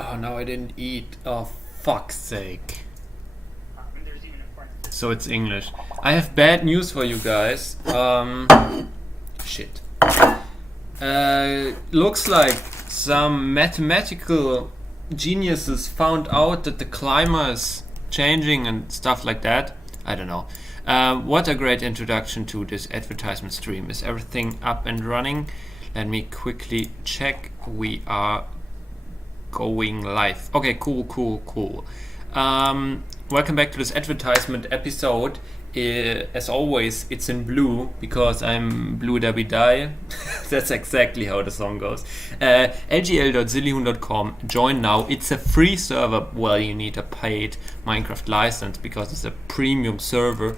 Oh, no, I didn't eat. Oh, fuck's sake. So it's English. I have bad news for you guys. Shit. Looks like some mathematical geniuses found out that the climate is changing and stuff like that. I don't know. What a great introduction to this advertisement stream. Is everything up and running? Let me quickly check. We are going live. Okay, cool. Welcome back to this advertisement episode. As always, it's in blue because I'm blue Debbie die. That's exactly how the song goes. lgl.zillion.com. Join now. It's a free server. Well, you need a paid Minecraft license because it's a premium server.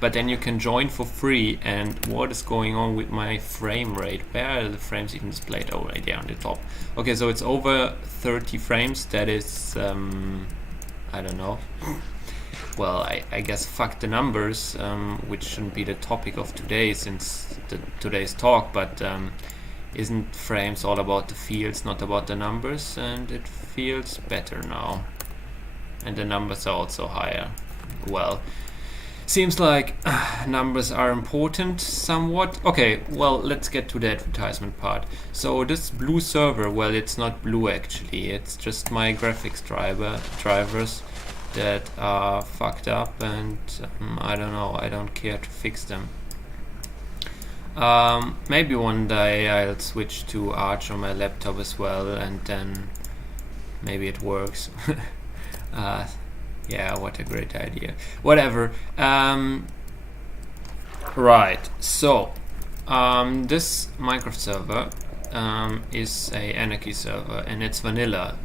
But then you can join for free. And what is going on with my frame rate? Where are the frames even displayed? Oh, right there on the top. Okay, so it's over 30 frames. That is, I don't know. Well, I guess fuck the numbers, which shouldn't be the topic of today since today's talk, but isn't frames all about the fields, not about the numbers? And it feels better now. And the numbers are also higher. Well, seems like numbers are important somewhat. Okay, well, let's get to the advertisement part. So this blue server, well, it's not blue actually. It's just my graphics drivers that are fucked up, and I don't know, I don't care to fix them. Maybe one day I'll switch to Arch on my laptop as well, and then maybe it works. Yeah, what a great idea. Whatever. Right, so this Minecraft server is a anarchy server, and it's vanilla,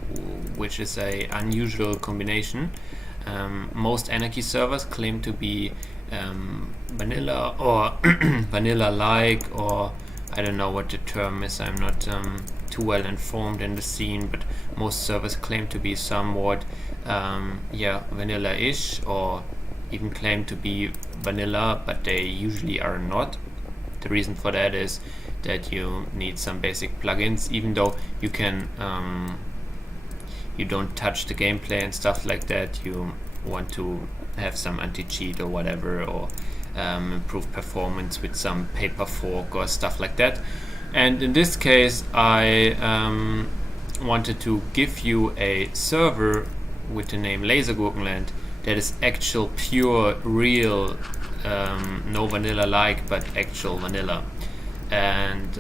which is a unusual combination. Most anarchy servers claim to be vanilla or vanilla-like, or I don't know what the term is. I'm not too well informed in the scene, but most servers claim to be somewhat vanilla-ish, or even claim to be vanilla, but they usually are not. The reason for that is that you need some basic plugins, even though you can you don't touch the gameplay and stuff like that. You want to have some anti-cheat or whatever, or improve performance with some paper fork or stuff like that. And in this case, I wanted to give you a server with the name Lasergurkenland that is actual, pure, real, no vanilla like, but actual vanilla. And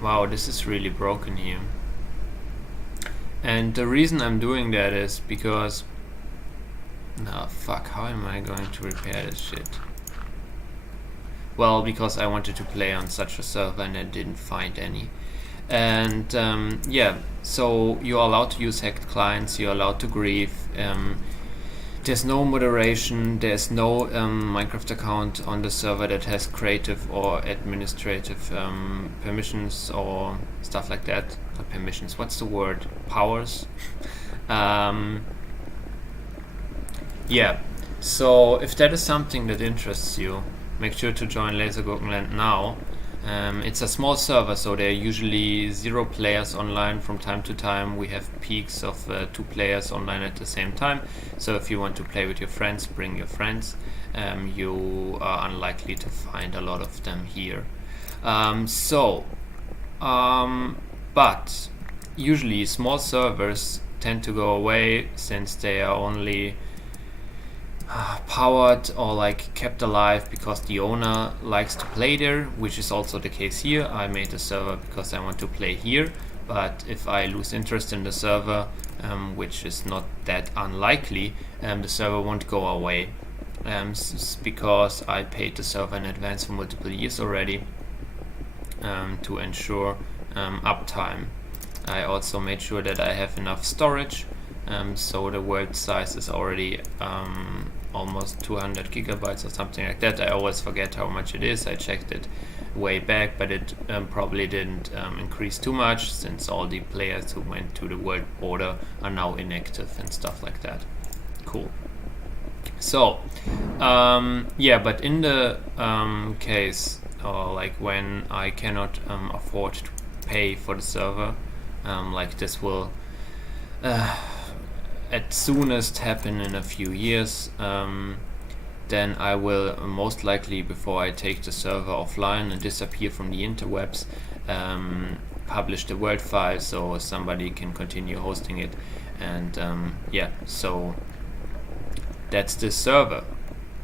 wow, this is really broken here. And the reason I'm doing that is because how am I going to repair this shit? Well, because I wanted to play on such a server and I didn't find any. And yeah, so you're allowed to use hacked clients, you're allowed to grieve. There's no moderation, there's no Minecraft account on the server that has creative or administrative permissions or stuff like that. Not permissions, what's the word? Powers? Yeah, so if that is something that interests you, make sure to join Lasergurkenland now. It's a small server, so there are usually 0 players online. From time to time we have peaks of 2 players online at the same time, so if you want to play with your friends, bring your friends. You are unlikely to find a lot of them here. But usually small servers tend to go away since they are only powered or like kept alive because the owner likes to play there, which is also the case here. I made a server because I want to play here, but if I lose interest in the server, which is not that unlikely, the server won't go away, because I paid the server in advance for multiple years already, to ensure uptime. I also made sure that I have enough storage, so the world size is already almost 200 gigabytes or something like that. I always forget how much it is. I checked it way back, but it probably didn't increase too much since all the players who went to the world border are now inactive and stuff like that. Cool. So yeah, but in the case, or like when I cannot afford to pay for the server, Like this will at soonest happen in a few years. Then I will most likely, before I take the server offline and disappear from the interwebs, publish the Word file so somebody can continue hosting it. And yeah, so that's the server.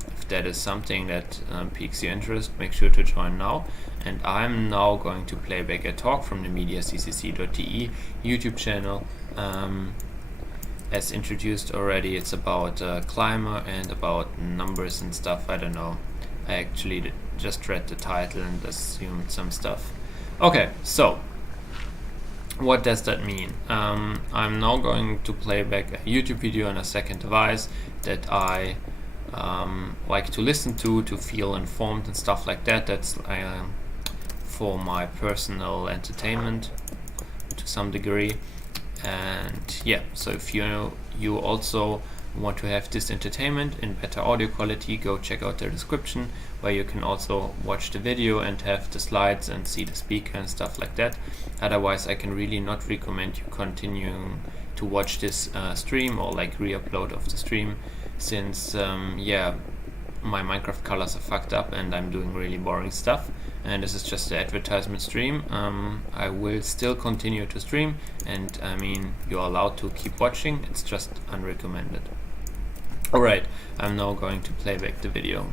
If that is something that piques your interest, make sure to join now. And I'm now going to play back a talk from the mediaccc.de YouTube channel. As introduced already, it's about Climber and about numbers and stuff. I don't know. I actually just read the title and assumed some stuff. Okay, so what does that mean? I'm now going to play back a YouTube video on a second device that I like to listen to feel informed and stuff like that. That's for my personal entertainment to some degree. And yeah, so if you also want to have this entertainment in better audio quality, go check out the description where you can also watch the video and have the slides and see the speaker and stuff like that. Otherwise, I can really not recommend you continuing to watch this stream or like re-upload of the stream, since yeah, my Minecraft colors are fucked up and I'm doing really boring stuff, and this is just the advertisement stream. I will still continue to stream, and I mean, you're allowed to keep watching, it's just unrecommended. Alright, I'm now going to play back the video.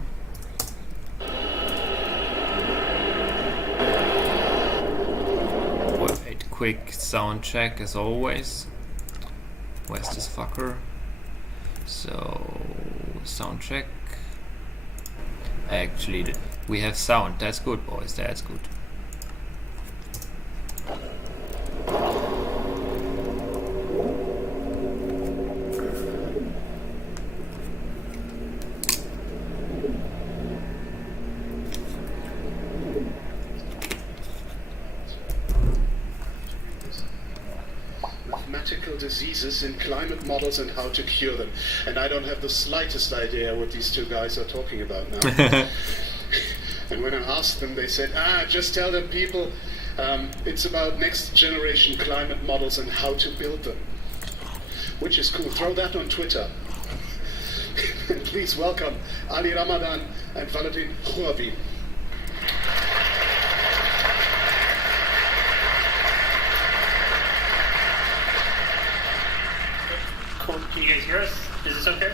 Wait, quick sound check as always. Where's this fucker? So, sound check. Actually, we have sound. That's good, boys. That's good. Mathematical diseases in climate models and how to cure them. And I don't have the slightest idea what these two guys are talking about now. And when I asked them, they said, just tell them people it's about next generation climate models and how to build them. Which is cool. Throw that on Twitter. And please welcome Ali Ramadan and Valentin Huavi. Cool. Can you guys hear us? Is this okay?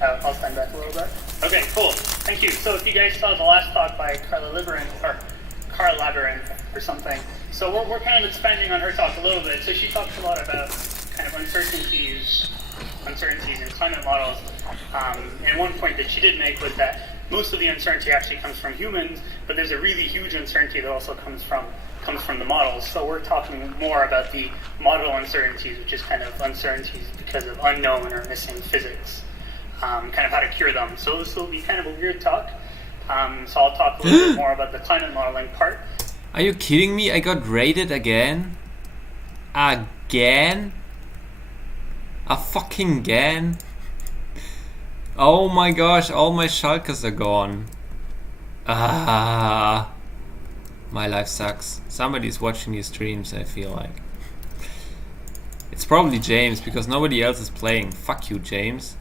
I'll stand back a little bit. Okay, cool. Thank you. So if you guys saw the last talk by Carla Labyrinth or something, so we're kind of expanding on her talk a little bit. So she talks a lot about kind of uncertainties in climate models. And one point that she did make was that most of the uncertainty actually comes from humans, but there's a really huge uncertainty that also comes from the models. So we're talking more about the model uncertainties, which is kind of uncertainties because of unknown or missing physics, kind of how to cure them. So this will be kind of a weird talk. So I'll talk a little bit more about the climate modeling part. Are you kidding me? I got raided again? Again? Fucking again? Oh my gosh, all my shulkers are gone. My life sucks. Somebody's watching these streams, I feel like. It's probably James, because nobody else is playing. Fuck you, James.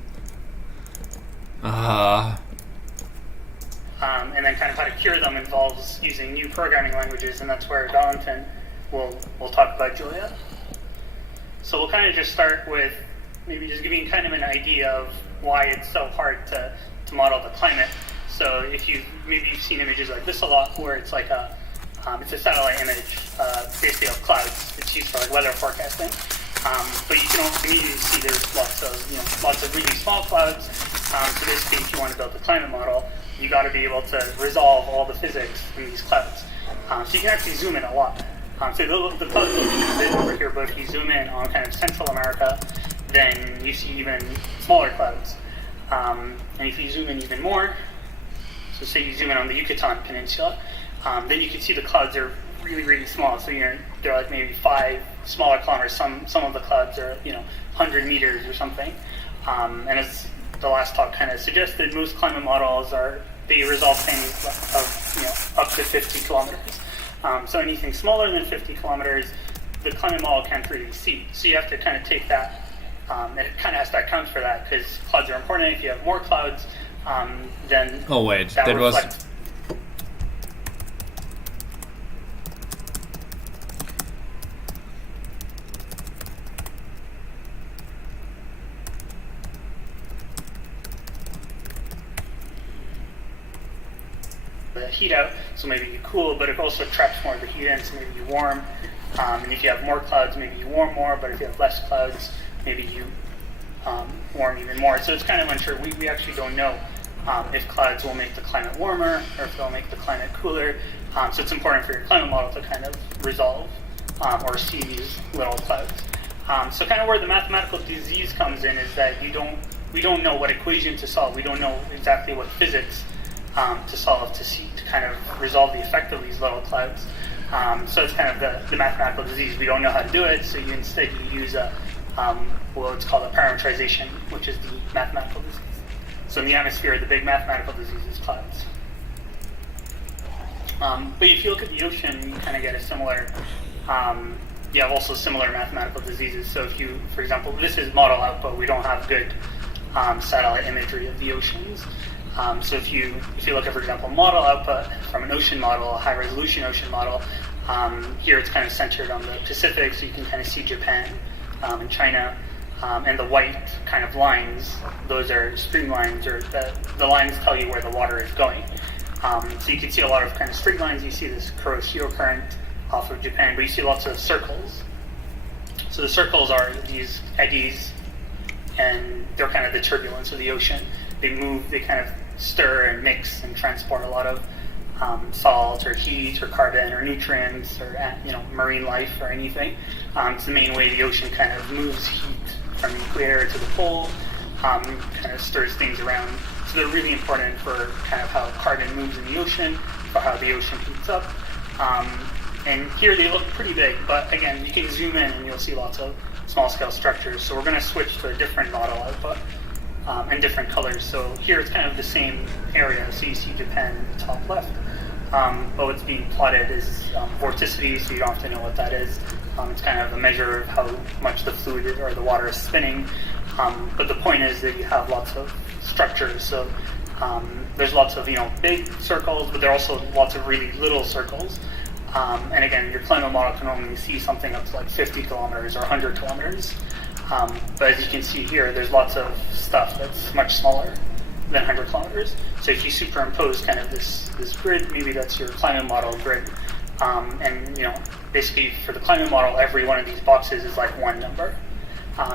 And then kind of how to cure them involves using new programming languages, and that's where Valentin will talk about Julia. So we'll kind of just start with maybe just giving kind of an idea of why it's so hard to model the climate. So if you've seen images like this a lot, where it's like it's a satellite image, basically of clouds. It's used for like weather forecasting. But you can also immediately see there's lots of really small clouds. So basically, if you want to build a climate model, you got to be able to resolve all the physics in these clouds. So you can actually zoom in a lot. So the clouds look a bit over here, but if you zoom in on kind of Central America, then you see even smaller clouds. And if you zoom in even more, so say you zoom in on the Yucatan Peninsula, then you can see the clouds are really, really small. So they're like maybe 5 smaller kilometers. Some of the clouds are 100 meters or something. And as the last talk kind of suggested, most climate models they resolve things of up to 50 kilometers. So anything smaller than 50 kilometers, the climate model can't really see. So you have to kind of take that, and it kind of has to account for that, because clouds are important. If you have more clouds, then Oh wait, that reflects. was. The heat out, so maybe you cool, but it also traps more of the heat in, so maybe you warm. And if you have more clouds, maybe you warm more, but if you have less clouds, maybe you warm even more. So it's kind of unsure. We actually don't know if clouds will make the climate warmer or if they'll make the climate cooler. So it's important for your climate model to kind of resolve or see these little clouds. So kind of where the mathematical disease comes in is that we don't know what equation to solve. We don't know exactly what physics to solve to kind of resolve the effect of these little clouds. So it's kind of the mathematical disease. We don't know how to do it, so you use what's called a parametrization, which is the mathematical disease. So in the atmosphere, the big mathematical disease is clouds. But if you look at the ocean, you kind of get a similar, you have also similar mathematical diseases. So if you, for example, this is model output, we don't have good satellite imagery of the oceans. So if you look at, for example, model output from an ocean model, a high-resolution ocean model, here it's kind of centered on the Pacific, so you can kind of see Japan and China, and the white kind of lines, those are streamlines, or the lines tell you where the water is going. So you can see a lot of kind of straight lines. You see this Kuroshio current off of Japan, but you see lots of circles. So the circles are these eddies, and they're kind of the turbulence of the ocean. They move, they kind of stir and mix and transport a lot of salt or heat or carbon or nutrients or marine life or anything. It's the main way the ocean kind of moves heat from the equator to the pole, kind of stirs things around. So they're really important for kind of how carbon moves in the ocean, for how the ocean heats up. And here they look pretty big, but again, you can zoom in and you'll see lots of small-scale structures. So we're going to switch to a different model output. And different colors. So here it's kind of the same area. So you see Japan in the top left. But what's being plotted is vorticity, so you don't have to know what that is. It's kind of a measure of how much the fluid or the water is spinning. But the point is that you have lots of structures. So there's lots of big circles, but there are also lots of really little circles. And again, your climate model can only see something up to like 50 kilometers or 100 kilometers. But as you can see here, there's lots of stuff that's much smaller than 100 kilometers. So if you superimpose kind of this grid, maybe that's your climate model grid. And basically for the climate model, every one of these boxes is like one number.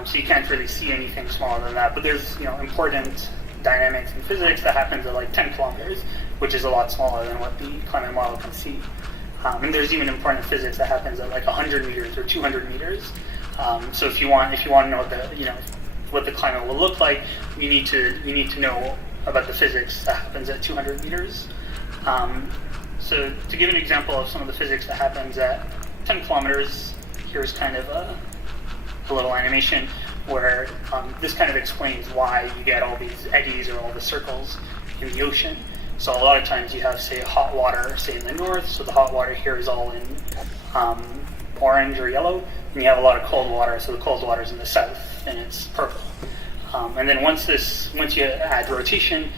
So you can't really see anything smaller than that. But there's important dynamics and physics that happens at like 10 kilometers, which is a lot smaller than what the climate model can see. And there's even important physics that happens at like 100 meters or 200 meters. So if you want to know what the climate will look like, you need to know about the physics that happens at 200 meters. So to give an example of some of the physics that happens at 10 kilometers, here's kind of a little animation where this kind of explains why you get all these eddies or all the circles in the ocean. So a lot of times you have, say, hot water, say in the north, so the hot water here is all in orange or yellow, and you have a lot of cold water, so the cold water is in the south, and it's purple. And then once you add rotation,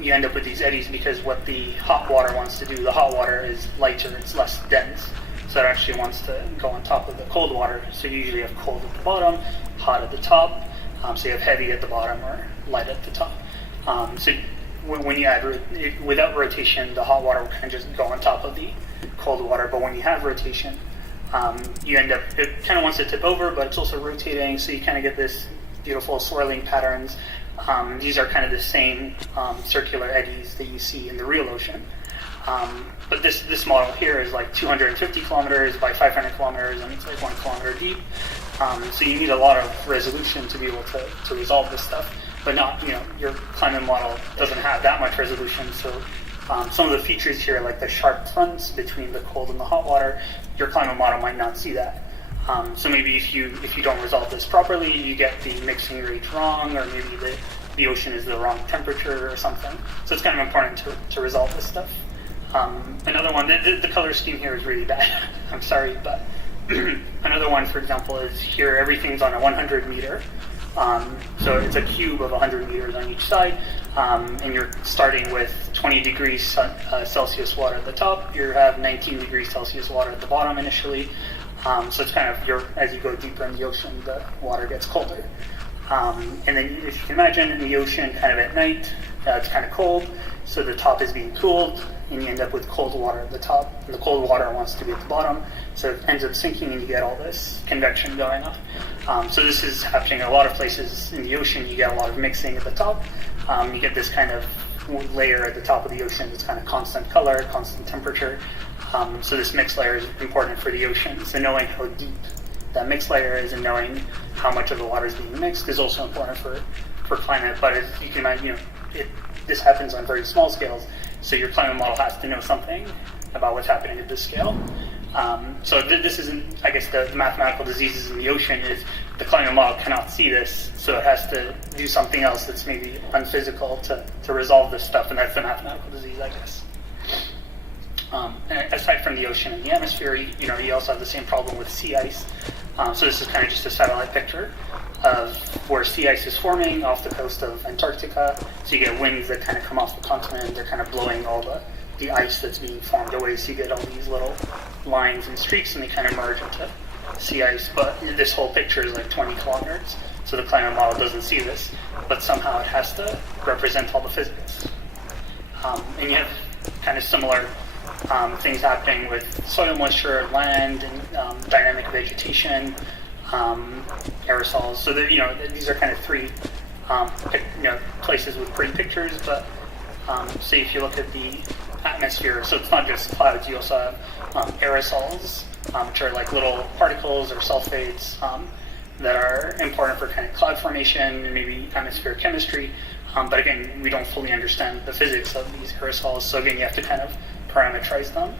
you end up with these eddies because what the hot water wants to do, the hot water is lighter, it's less dense, so it actually wants to go on top of the cold water. So you usually have cold at the bottom, hot at the top, so you have heavy at the bottom or light at the top. So when you add, without rotation, the hot water will kind of just go on top of the cold water, but when you have rotation, you end up, it kind of wants to tip over, but it's also rotating, so you kind of get this beautiful swirling patterns. These are kind of the same circular eddies that you see in the real ocean. But this model here is like 250 kilometers by 500 kilometers, and it's like 1 kilometer deep. So you need a lot of resolution to be able to resolve this stuff. But not, your climate model doesn't have that much resolution. So some of the features here, like the sharp fronts between the cold and the hot water, your climate model might not see that. So maybe if you don't resolve this properly, you get the mixing rate wrong, or maybe the ocean is the wrong temperature or something. So it's kind of important to resolve this stuff. Another one, the color scheme here is really bad. I'm sorry, but Another one, for example, is here everything's on a 100 meter. So it's a cube of 100 meters on each side, and you're starting with 20 degrees Celsius water at the top. You have 19 degrees Celsius water at the bottom initially. So it's kind of, as you go deeper in the ocean, the water gets colder. And then if you can imagine in the ocean, kind of at night, it's kind of cold, so the top is being cooled, and you end up with cold water at the top, and the cold water wants to be at the bottom, so it ends up sinking, and you get all this convection going up. So this is happening in a lot of places in the ocean. You get a lot of mixing at the top. You get this kind of layer at the top of the ocean that's kind of constant color, constant temperature. So this mixed layer is important for the ocean. So knowing how deep that mixed layer is and knowing how much of the water is being mixed is also important for climate. But as you can imagine, this happens on very small scales. So your climate model has to know something about what's happening at this scale. So this isn't, I guess, the mathematical diseases in the ocean is the climate model cannot see this, so it has to do something else that's maybe unphysical to resolve this stuff, and that's the mathematical disease, I guess. And aside from the ocean and the atmosphere, you also have the same problem with sea ice. So this is kind of just a satellite picture of where sea ice is forming off the coast of Antarctica. So you get winds that kind of come off the continent. They're kind of blowing all the ice that's being formed away. So you get all these little lines and streaks, and they kind of merge into sea ice. But this whole picture is like 20 kilometers. So the climate model doesn't see this, but somehow it has to represent all the physics. And you have kind of similar things happening with soil moisture, land, and dynamic vegetation, aerosols. So these are kind of three places with pretty pictures. But say if you look at the atmosphere, so it's not just clouds. You also have aerosols, which are like little particles or sulfates that are important for kind of cloud formation and maybe atmospheric chemistry. But again, we don't fully understand the physics of these aerosols. So again, you have to kind of parameterize them.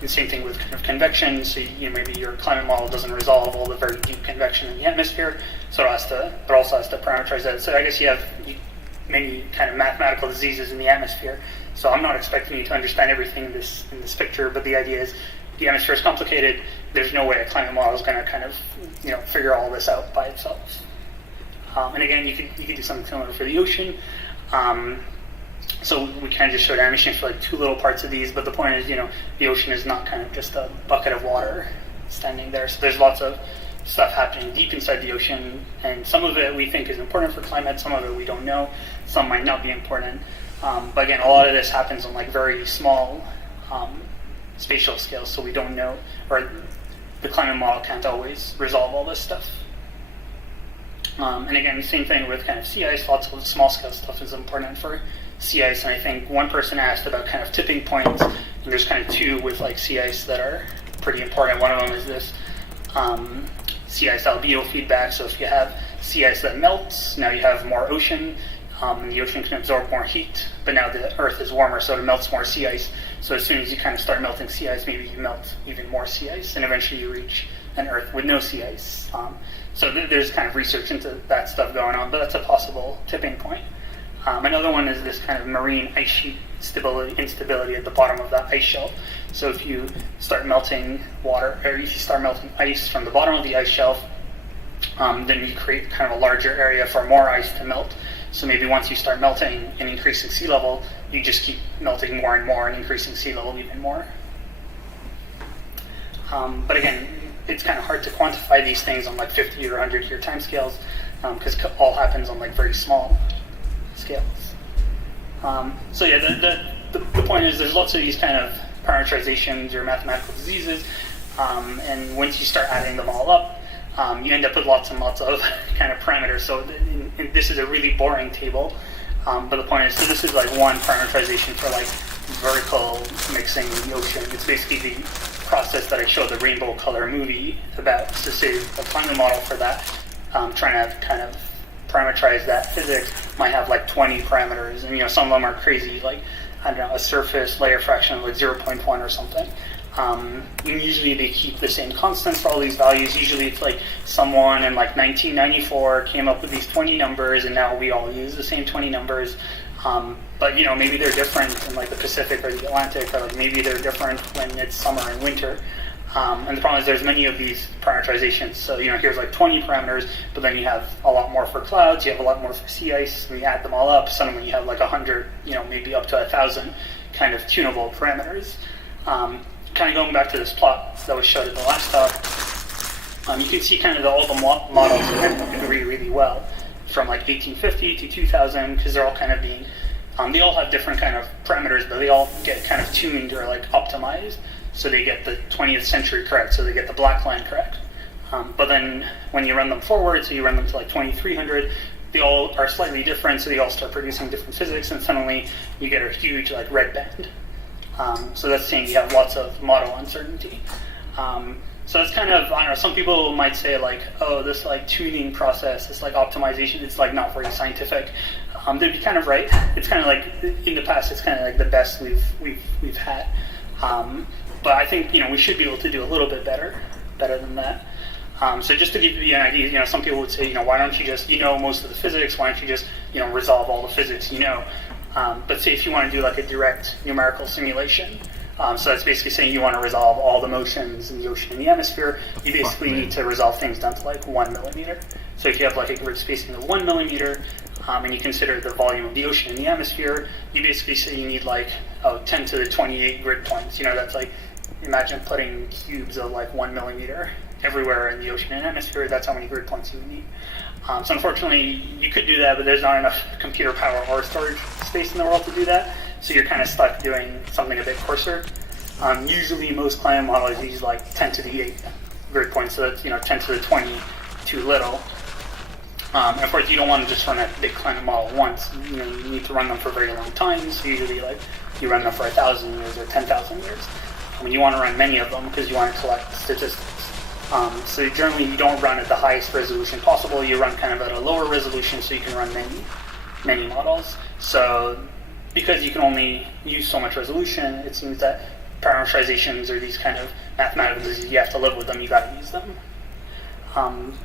The same thing with kind of convection. So maybe your climate model doesn't resolve all the very deep convection in the atmosphere, so it also has to parameterize that. So I guess you have many kind of mathematical diseases in the atmosphere. So I'm not expecting you to understand everything in this picture, but the idea is the atmosphere is complicated. There's no way a climate model is going to kind of figure all this out by itself. And again, you could do something similar for the ocean. So we kind of just showed animation for like two little parts of these, but the point is, the ocean is not kind of just a bucket of water standing there. So there's lots of stuff happening deep inside the ocean, and some of it we think is important for climate, some of it we don't know, some might not be important. But again, a lot of this happens on like very small spatial scales, so we don't know, or the climate model can't always resolve all this stuff. And again, the same thing with kind of sea ice. Lots of small scale stuff is important for sea ice, and I think one person asked about kind of tipping points, and there's kind of two with like sea ice that are pretty important. One of them is this sea ice albedo feedback. So if you have sea ice that melts, now you have more ocean, and the ocean can absorb more heat, but now the Earth is warmer, so it melts more sea ice. So as soon as you kind of start melting sea ice, maybe you melt even more sea ice, and eventually you reach an Earth with no sea ice. So there's kind of research into that stuff going on, but that's a possible tipping point. Another one is this kind of marine ice sheet instability at the bottom of that ice shelf. So if you start melting water, or if you start melting ice from the bottom of the ice shelf, then you create kind of a larger area for more ice to melt. So maybe once you start melting and increasing sea level, you just keep melting more and more and increasing sea level even more. But again, it's kind of hard to quantify these things on like 50 or 100 year timescales because it all happens on like very small scales. So yeah, the point is there's lots of these kind of parameterizations or mathematical diseases, and once you start adding them all up, you end up with lots and lots of kind of parameters. So this is a really boring table, but the point is, so this is like one parameterization for like vertical mixing in the ocean. It's basically the process that I showed the rainbow color movie about. So say the climate model for that, trying to kind of parameterize that physics might have like 20 parameters, and some of them are crazy, like I don't know, a surface layer fraction of like 0.1 or something. And usually they keep the same constants for all these values. Usually it's like someone in like 1994 came up with these 20 numbers, and now we all use the same 20 numbers. But maybe they're different in like the Pacific or the Atlantic, or like maybe they're different when it's summer and winter. And the problem is there's many of these parameterizations. So, here's like 20 parameters, but then you have a lot more for clouds, you have a lot more for sea ice. When you add them all up, suddenly you have like 100, maybe up to 1,000 kind of tunable parameters. Kind of going back to this plot that was showed in the last talk, you can see kind of all the models agree really well from like 1850 to 2000, because they're all kind of being, they all have different kind of parameters, but they all get kind of tuned or like optimized. So they get the 20th century correct, so they get the black line correct. But then when you run them forward, so you run them to like 2300, they all are slightly different, so they all start producing different physics, and suddenly you get a huge like red band. So that's saying you have lots of model uncertainty. So it's kind of, I don't know, some people might say like, oh, this like tuning process, this like optimization, it's like not very scientific. They'd be kind of right. It's kind of like, in the past, it's kind of like the best we've had. But I think, we should be able to do a little bit better than that. So just to give you an idea, some people would say, why don't you just, most of the physics, why don't you just, resolve all the physics But say if you want to do like a direct numerical simulation, so that's basically saying you want to resolve all the motions in the ocean and the atmosphere, you basically need to resolve things down to like 1 millimeter. So if you have like a grid spacing of 1 millimeter, and you consider the volume of the ocean and the atmosphere, you basically say you need like 10 to the 28 grid points. That's like, imagine putting cubes of like 1 millimeter everywhere in the ocean and atmosphere. That's how many grid points you need. So unfortunately, you could do that, but there's not enough computer power or storage space in the world to do that. So you're kind of stuck doing something a bit coarser. Usually, most climate models use like 10 to the 8 grid points, so that's 10 to the 20 too little. And of course, you don't want to just run a big climate model once. You need to run them for very long times. So usually, like you run them for 1,000 years or 10,000 years. You want to run many of them because you want to collect statistics. So generally, you don't run at the highest resolution possible. You run kind of at a lower resolution so you can run many models. So because you can only use so much resolution, it seems that parameterizations or these kind of mathematical diseases, you have to live with them, you got to use them.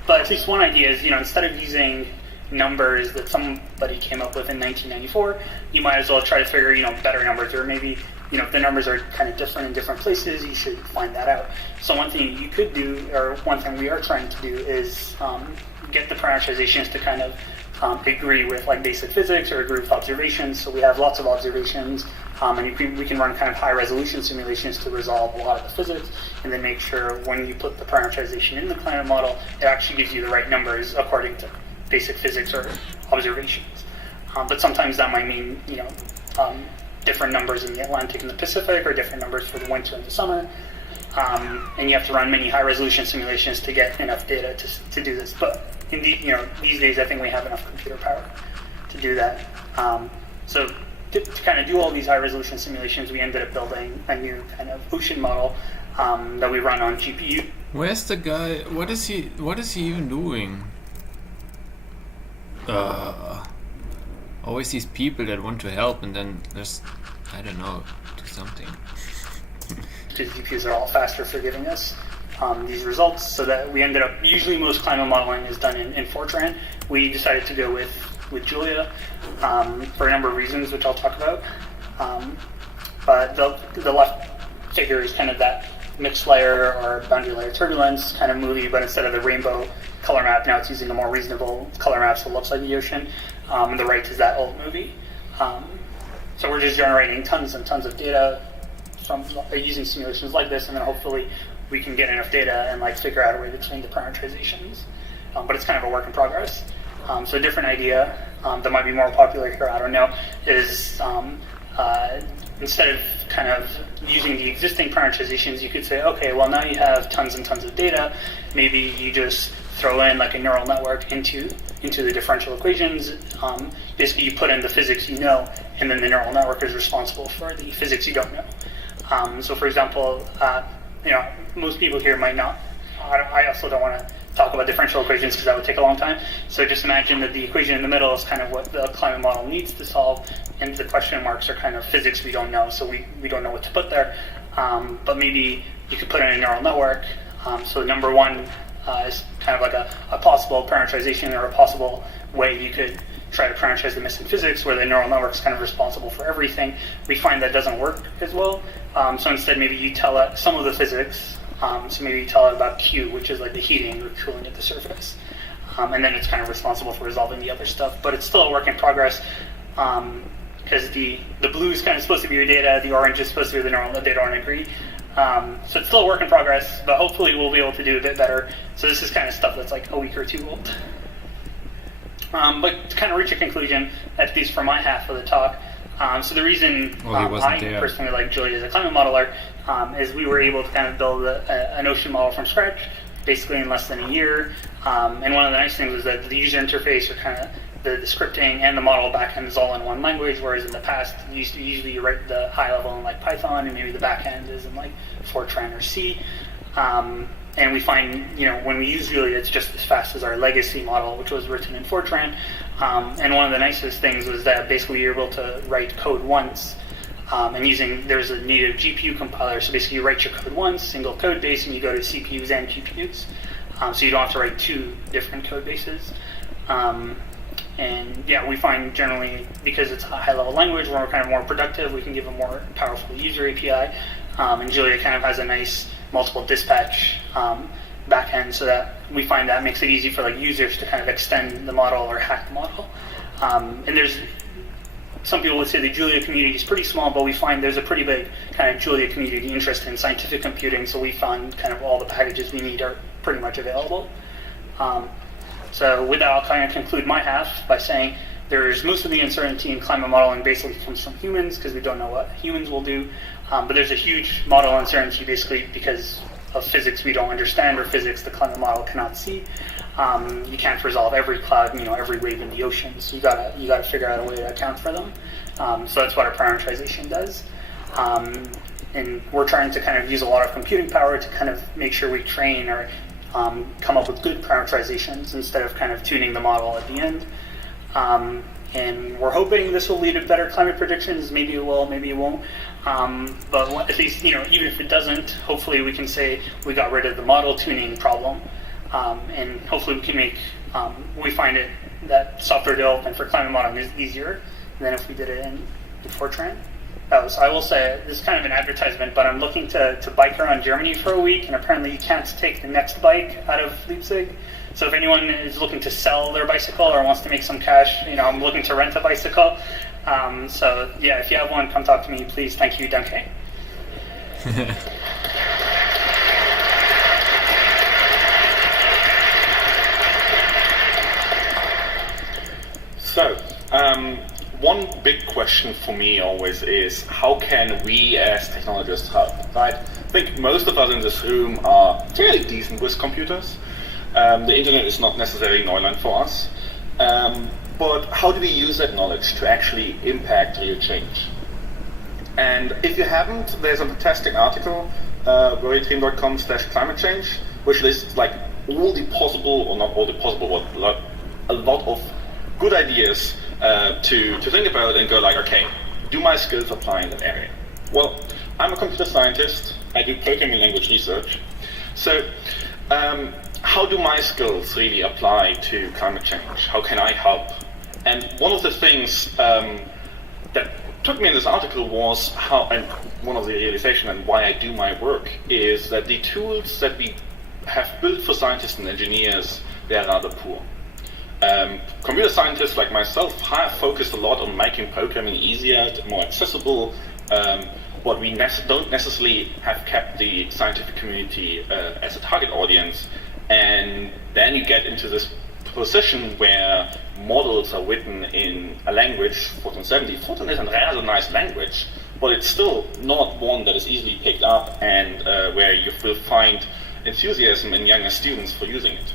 But at least one idea is, instead of using numbers that somebody came up with in 1994, you might as well try to figure, better numbers, or maybe, if the numbers are kind of different in different places, you should find that out. So one thing you could do, or one thing we are trying to do, is get the parameterizations to kind of agree with like basic physics or agree with observations. So we have lots of observations, and we can run kind of high resolution simulations to resolve a lot of the physics, and then make sure when you put the parameterization in the climate model, it actually gives you the right numbers according to basic physics or observations. But sometimes that might mean, different numbers in the Atlantic and the Pacific, or different numbers for the winter and the summer. And you have to run many high-resolution simulations to get enough data to do this. But indeed, these days I think we have enough computer power to do that. So to kind of do all these high-resolution simulations, we ended up building a new kind of ocean model that we run on GPU. Where's the guy? What is he even doing? Always these people that want to help, and then there's, I don't know, do something. Because GPUs are all faster for giving us these results, so that we ended up, usually most climate modeling is done in Fortran. We decided to go with Julia for a number of reasons, which I'll talk about. But the left figure is kind of that mixed layer or boundary layer turbulence kind of movie, but instead of the rainbow color map, now it's using a more reasonable color map, so it looks like the ocean. And the right is that old movie. So we're just generating tons and tons of data from using simulations like this, and then hopefully we can get enough data and like figure out a way to train the parameterizations. But it's kind of a work in progress. So a different idea that might be more popular here, I don't know, is instead of kind of using the existing parameterizations, you could say, okay, well now you have tons and tons of data, maybe you just throw in like a neural network into the differential equations. Basically you put in the physics you know, and then the neural network is responsible for the physics you don't know. So for example, most people here might not, I also don't want to talk about differential equations because that would take a long time. So just imagine that the equation in the middle is kind of what the climate model needs to solve, and the question marks are kind of physics we don't know, so we don't know what to put there. But maybe you could put in a neural network. So number one is kind of like a possible parameterization, or a possible way you could try to parameterize the missing physics, where the neural network is kind of responsible for everything. We find that doesn't work as well. So instead, maybe you tell it some of the physics, So maybe you tell it about Q, which is like the heating or cooling at the surface. And then it's kind of responsible for resolving the other stuff. But it's still a work in progress, because the blue is kind of supposed to be your data, the orange is supposed to be the neural data imagery. So it's still a work in progress, but hopefully we'll be able to do a bit better. So this is kind of stuff that's like a week or two old. But to kind of reach a conclusion, at least for my half of the talk, so the reason I personally like Julia as a climate modeler is we were able to kind of build an ocean model from scratch, basically in less than a year. And one of the nice things is that the user interface, or kind of the scripting and the model backend, is all in one language, whereas in the past, usually you write the high level in like Python, and maybe the backend is in like Fortran or C. And we find, when we use Julia, it's just as fast as our legacy model, which was written in Fortran. And one of the nicest things was that basically you're able to write code once, and there's a native GPU compiler. So basically you write your code once, single code base, and you go to CPUs and GPUs. So you don't have to write two different code bases. And yeah, we find generally, because it's a high-level language, when we're kind of more productive, we can give a more powerful user API. And Julia kind of has a nice multiple dispatch backend, so that we find that makes it easy for like users to kind of extend the model or hack the model. And there's some people would say the Julia community is pretty small, but we find there's a pretty big kind of Julia community interested in scientific computing, so we find kind of all the packages we need are pretty much available. So with that, I'll kind of conclude my half by saying there's most of the uncertainty in climate modeling basically comes from humans, because we don't know what humans will do. But there's a huge model uncertainty basically because of physics we don't understand, or physics the climate model cannot see. You can't resolve every cloud, every wave in the ocean. So you gotta figure out a way to account for them. So that's what our parameterization does. And we're trying to kind of use a lot of computing power to kind of make sure we train or come up with good parameterizations instead of kind of tuning the model at the end. And we're hoping this will lead to better climate predictions. Maybe it will, maybe it won't. But at least, even if it doesn't, hopefully we can say we got rid of the model tuning problem. And hopefully we can make, we find it that software development for climate modeling is easier than if we did it in Fortran. I will say, this is kind of an advertisement, but I'm looking to bike around Germany for a week, and apparently you can't take the next bike out of Leipzig. So if anyone is looking to sell their bicycle or wants to make some cash, I'm looking to rent a bicycle. So yeah, if you have one, come talk to me, please. Thank you, Danke. So, one big question for me always is, how can we as technologists help, right? I think most of us in this room are fairly decent with computers. The internet is not necessarily Neuland for us. But how do we use that knowledge to actually impact real change? And if you haven't, there's a fantastic article, worrytream.com/climate change, which lists like all the possible, or not all the possible, but a lot of good ideas to think about and go like, okay, do my skills apply in that area? Well, I'm a computer scientist. I do programming language research. So how do my skills really apply to climate change? How can I help? And one of the things that took me in this article was and one of the realization and why I do my work is that the tools that we have built for scientists and engineers, they're rather poor. Computer scientists like myself have focused a lot on making programming easier, more accessible, but we don't necessarily have kept the scientific community as a target audience. And then you get into this position where models are written in a language, Fortran 70. Fortran is a rather nice language, but it's still not one that is easily picked up and where you will find enthusiasm in younger students for using it.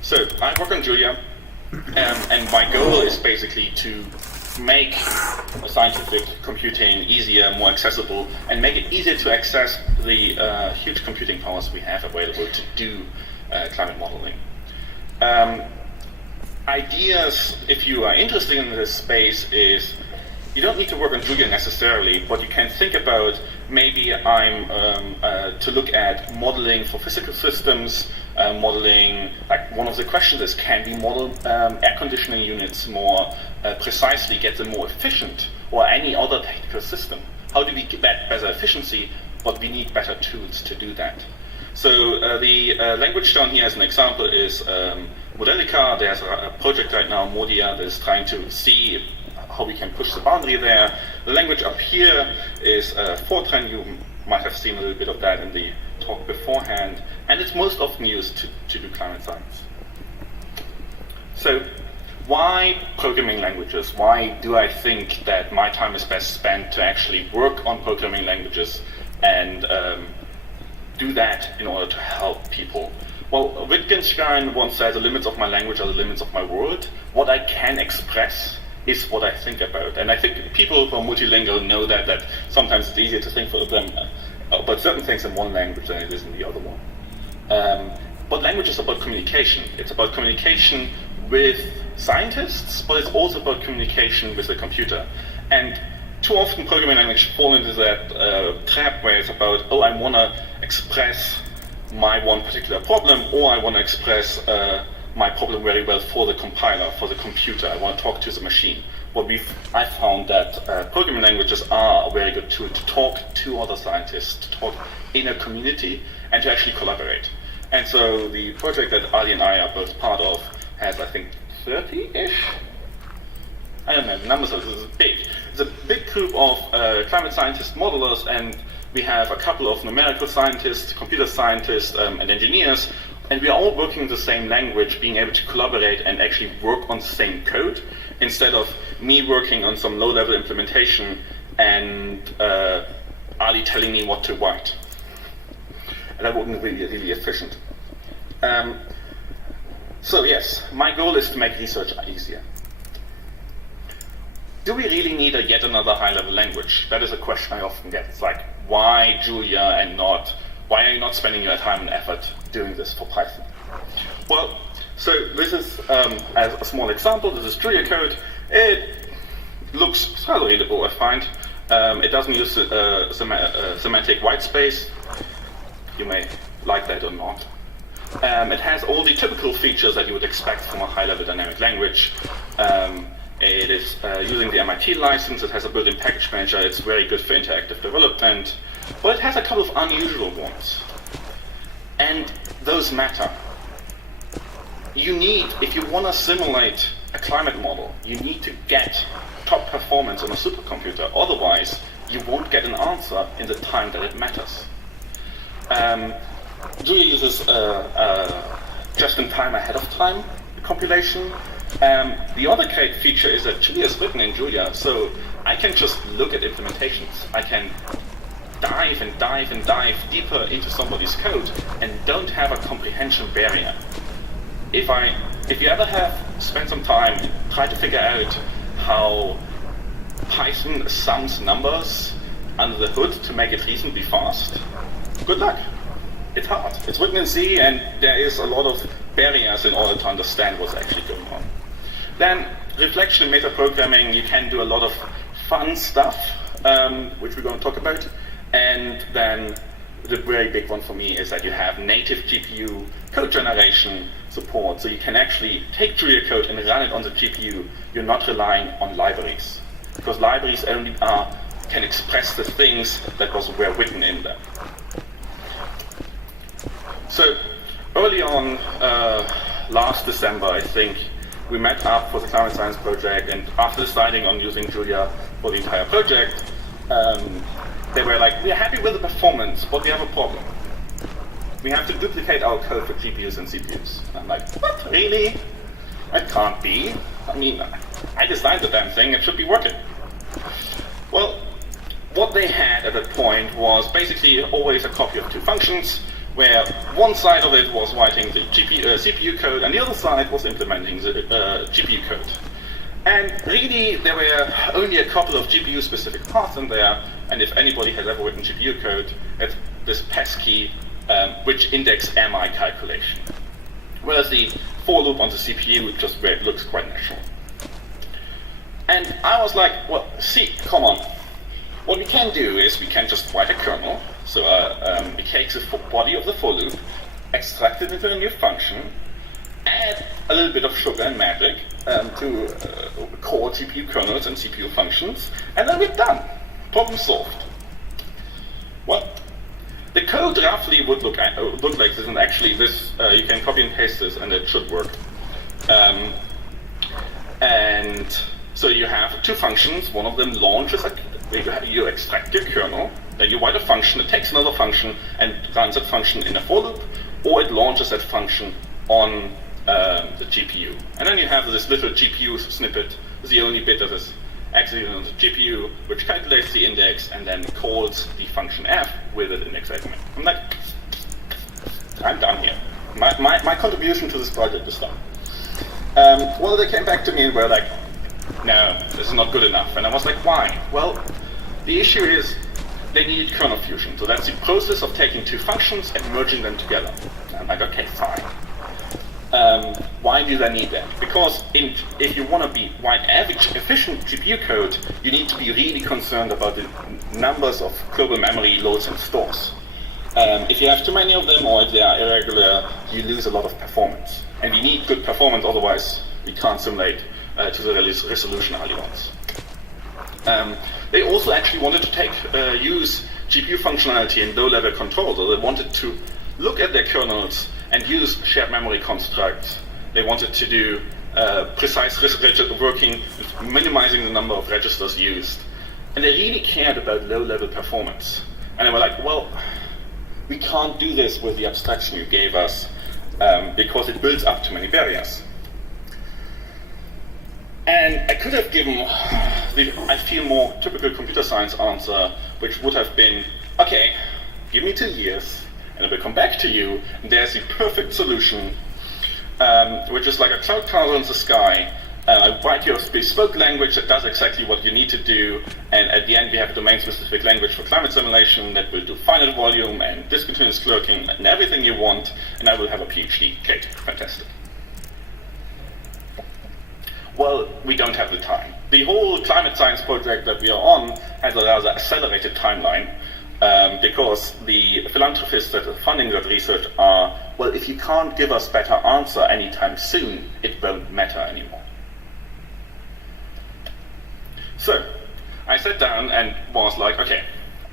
So I work on Julia, and my goal is basically to make scientific computing easier, more accessible, and make it easier to access the huge computing powers we have available to do climate modeling. Ideas, if you are interested in this space, is you don't need to work on Julia necessarily, but you can think about maybe I'm to look at modeling for physical systems, modeling, like one of the questions is, can we model air conditioning units more precisely, get them more efficient, or any other technical system? How do we get better efficiency, but we need better tools to do that? So the language down here as an example is Modelica. There's a project right now, Modia, that is trying to see how we can push the boundary there. The language up here is Fortran. You might have seen a little bit of that in the talk beforehand, and it's most often used to do climate science. So why programming languages? Why do I think that my time is best spent to actually work on programming languages and do that in order to help people? Well, Wittgenstein once said, the limits of my language are the limits of my world. What I can express is what I think about. And I think people who are multilingual know that sometimes it's easier to think for them about certain things in one language than it is in the other one. But language is about communication. It's about communication with scientists, but it's also about communication with the computer. And too often programming languages fall into that trap where it's about, oh, I want to express my one particular problem, or I want to express my problem very well for the compiler, for the computer. I want to talk to the machine. Well, I found that programming languages are a very good tool to talk to other scientists, to talk in a community, and to actually collaborate. And so the project that Ali and I are both part of has, I think, 30-ish? I don't know, the numbers are big. It's a big group of climate scientists, modelers, and we have a couple of numerical scientists, computer scientists, and engineers, and we are all working in the same language, being able to collaborate and actually work on the same code, instead of me working on some low-level implementation and Ali telling me what to write. And that wouldn't be really efficient. So yes, my goal is to make research easier. Do we really need yet another high-level language? That is a question I often get. It's like, why Julia and not, why are you not spending your time and effort doing this for Python? Well, so this is, as a small example, this is Julia code. It looks rather readable, I find. It doesn't use semantic white space. You may like that or not. It has all the typical features that you would expect from a high-level dynamic language. It is using the MIT license. It has a built-in package manager. It's very good for interactive development. But it has a couple of unusual ones. And those matter. You need, if you want to simulate a climate model, you need to get top performance on a supercomputer. Otherwise, you won't get an answer in the time that it matters. Julia uses just-in-time, ahead-of-time compilation. The other great feature is that Julia is written in Julia, so I can just look at implementations. I can dive and dive and dive deeper into somebody's code and don't have a comprehension barrier. If you ever have spent some time and try to figure out how Python sums numbers under the hood to make it reasonably fast, good luck. It's hard. It's written in C, and there is a lot of barriers in order to understand what's actually going on. Then, reflection and metaprogramming, you can do a lot of fun stuff, which we're going to talk about. And then the very big one for me is that you have native GPU code generation support, so you can actually take Julia code and run it on the GPU. You're not relying on libraries, because libraries only can express the things that were written in them. So early on, last December, I think, we met up for the climate science project, and after deciding on using Julia for the entire project, they were like, we're happy with the performance, but we have a problem. We have to duplicate our code for GPUs and CPUs. And I'm like, what, really? That can't be. I mean, I designed the damn thing, it should be working. Well, what they had at that point was basically always a copy of two functions, where one side of it was writing the CPU code, and the other side was implementing the GPU code. And really, there were only a couple of GPU-specific parts in there, and if anybody has ever written GPU code, it's this pesky which index am I calculation. Whereas the for loop on the CPU just where it looks quite natural. And I was like, well, see, come on. What we can do is we can just write a kernel. So we take the body of the for loop, extract it into a new function, add a little bit of sugar and magic to core GPU kernels and CPU functions, and then we're done. Problem solved. Well, the code code roughly would look like this, and actually this you can copy and paste this, and it should work. And so you have two functions. One of them launches, you extract your kernel, then you write a function, it takes another function and runs that function in a for loop, or it launches that function on the GPU. And then you have this little GPU snippet, the only bit that is executed on the GPU, which calculates the index and then calls the function f with an index argument. I'm like, I'm done here. My contribution to this project is done. Well, they came back to me and were like, no, this is not good enough. And I was like, why? Well, the issue is they needed kernel fusion. So that's the process of taking two functions and merging them together. And I'm like, okay, fine. Why do they need that? Because if you want to write average efficient GPU code, you need to be really concerned about the numbers of global memory loads and stores. If you have too many of them, or if they are irregular, you lose a lot of performance. And we need good performance, otherwise we can't simulate to the resolution highly wants. They also actually wanted to use GPU functionality in low-level control, so they wanted to look at their kernels and use shared memory constructs. They wanted to do precise working, minimizing the number of registers used. And they really cared about low-level performance. And they were like, well, we can't do this with the abstraction you gave us because it builds up too many barriers. And I could have given I feel, more typical computer science answer, which would have been, okay, give me 2 years, and I will come back to you, and there's the perfect solution, which is like a cloud car in the sky. I write your bespoke language that does exactly what you need to do, and at the end we have a domain-specific language for climate simulation that will do finite volume and discontinuous clerking and everything you want, and I will have a PhD. Okay, fantastic. Well, we don't have the time. The whole climate science project that we are on has a rather accelerated timeline because the philanthropists that are funding that research are, well, if you can't give us better answer anytime soon, it won't matter anymore. So, I sat down and was like, okay,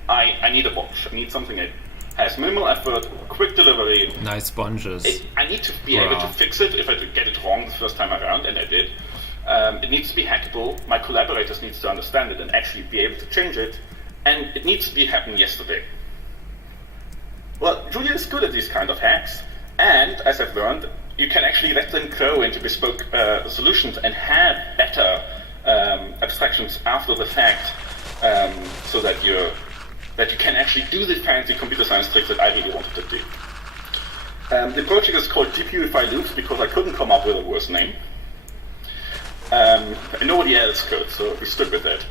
I need a watch. I need something that has minimal effort, quick delivery. Nice sponges. I need to be able to fix it if I get it wrong the first time around, and I did. It needs to be hackable. My collaborators need to understand it and actually be able to change it. And it needs to be happen yesterday. Well, Julia is good at these kind of hacks. And, as I've learned, you can actually let them grow into bespoke solutions and have better abstractions after the fact so that you can actually do the fancy computer science tricks that I really wanted to do. The project is called GPUify loops because I couldn't come up with a worse name. And nobody else could, so we stuck with it.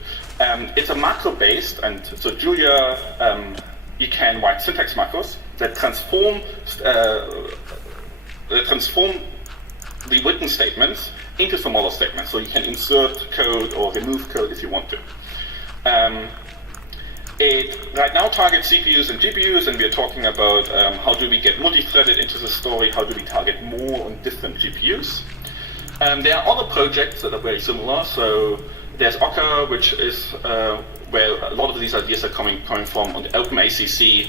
It's a macro-based, and so Julia, you can write syntax macros that transform the written statements into smaller statements. So you can insert code or remove code if you want to. It right now targets CPUs and GPUs, and we are talking about how do we get multi-threaded into the story, how do we target more on different GPUs. There are other projects that are very similar. So there's Ocker, which is where a lot of these ideas are coming from on the OpenACC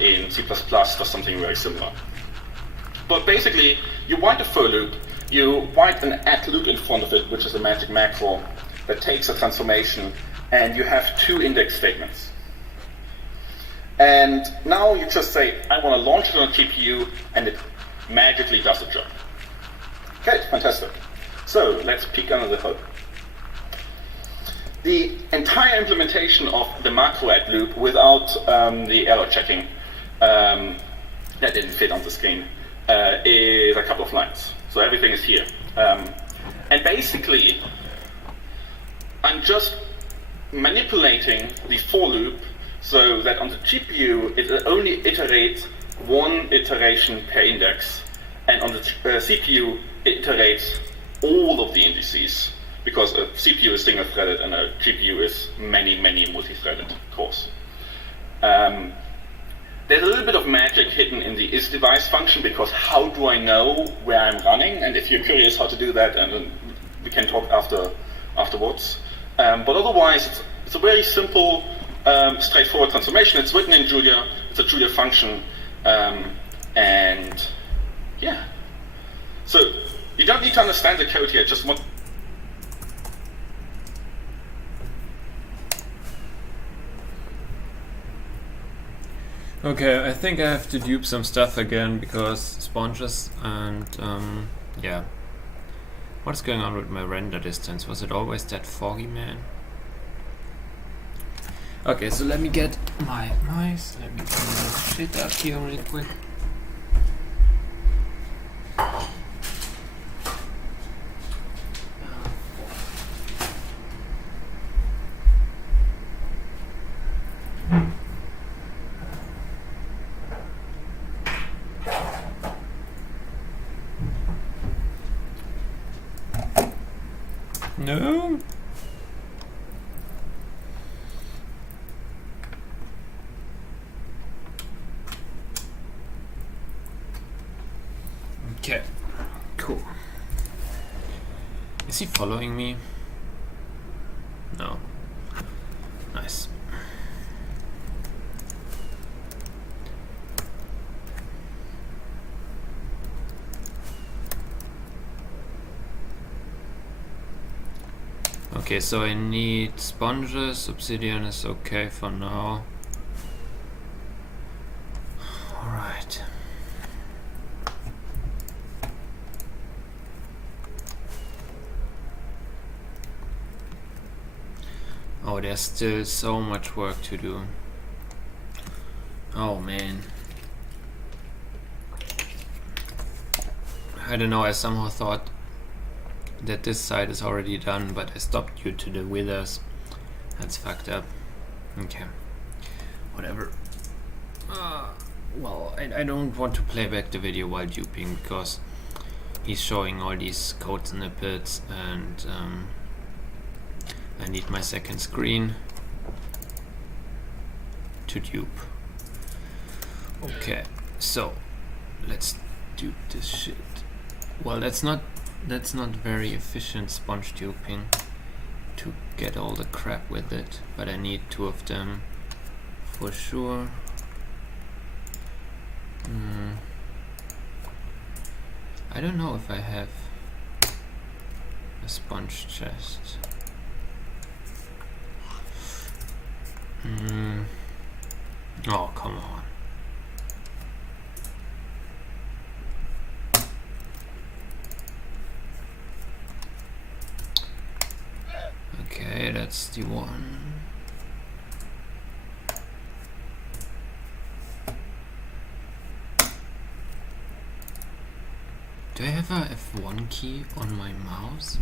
in C++ for something very similar. But basically, you write a for loop, you write an add loop in front of it, which is a magic macro that takes a transformation, and you have two index statements. And now you just say, I want to launch it on a GPU, and it magically does the job. Okay, fantastic. So let's peek under the hood. The entire implementation of the macro add loop without the error checking that didn't fit on the screen is a couple of lines. So everything is here. And basically, I'm just manipulating the for loop so that on the GPU it only iterates one iteration per index, and on the CPU it iterates all of the indices, because a CPU is single-threaded and a GPU is many multi-threaded cores. There's a little bit of magic hidden in the isDevice function, because how do I know where I'm running? And if you're curious how to do that, and we can talk afterwards. But otherwise, it's a very simple, straightforward transformation. It's written in Julia. It's it's a Julia function, and yeah. So you don't need to understand the code here. Just what. Okay, I think I have to dupe some stuff again because sponges and yeah. What's going on with my render distance? Was it always that foggy, man? Okay, so let me get my mice. Let me clean this shit up here real quick. No. Okay. Cool. Is he following me? No. Nice. Okay, so I need sponges. Obsidian is okay for now. Alright. Oh, there's still so much work to do. Oh man. I don't know, I somehow thought that this side is already done, but I stopped due to the withers. That's fucked up. Okay. Whatever. Well, I don't want to play back the video while duping because he's showing all these code snippets and I need my second screen to dupe. Okay, so let's dupe this shit. Well, that's not very efficient sponge duping to get all the crap with it, but I need two of them for sure. I don't know if I have a sponge chest. Oh, come on. Okay, that's the one. Do I have a F1 key on my mouse?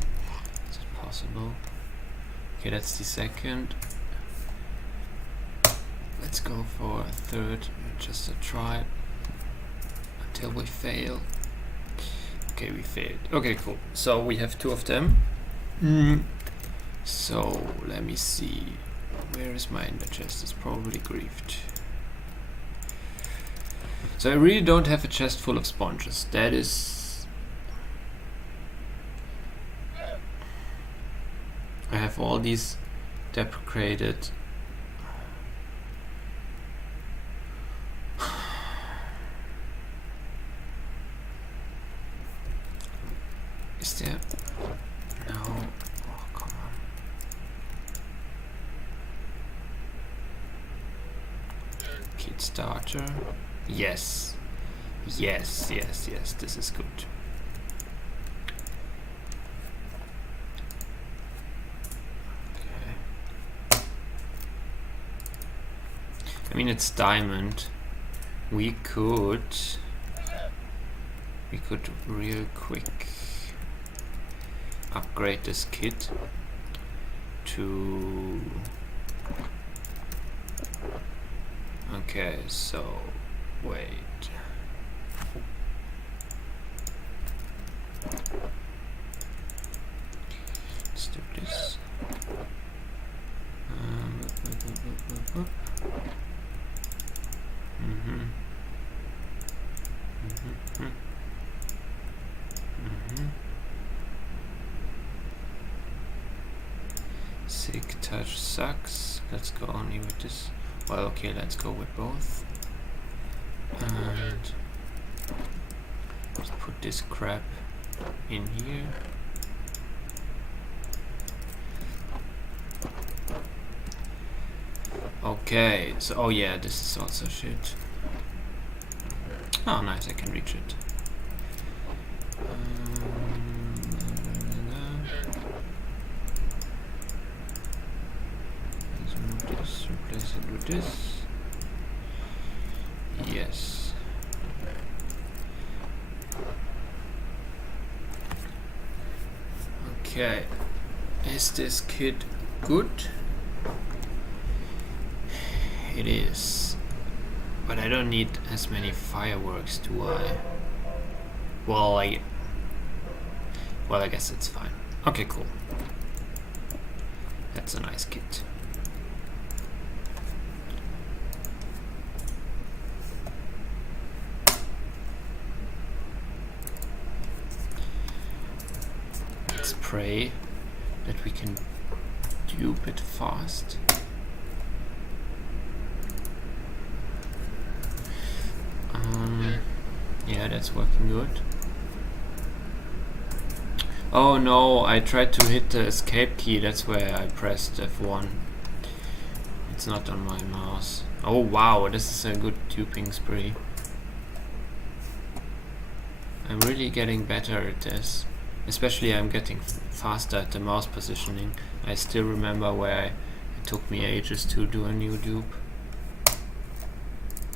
Is it possible? Okay, that's the second. Let's go for a third, just a try until we fail. Okay, we failed. Okay, cool. So we have two of them. So let me see. Where is my ender chest? It's probably griefed. So I really don't have a chest full of sponges. That is. I have all these deprecated. Is there? No. Oh, come on. Kit starter. Yes. Yes, yes, yes. This is good. Okay. I mean, it's diamond. We could real quick upgrade this kit to. Okay, so wait. Let's do this. Sick touch sucks. Let's go only with this. Well, okay, let's go with both. And let's put this crap in here. Okay, so oh yeah, this is also shit. Oh nice, I can reach it. Let's move this, replace it with this. Yes. Okay, is this kit good? It is, but I don't need as many fireworks, do I? Well, I guess it's fine. Okay, cool. That's a nice kit. Let's pray that we can dupe it fast. Yeah, that's working good. Oh no, I tried to hit the escape key, that's where I pressed F1. It's not on my mouse. Oh wow, this is a good duping spree. I'm really getting better at this. Especially I'm getting faster at the mouse positioning. I still remember where it took me ages to do a new dupe.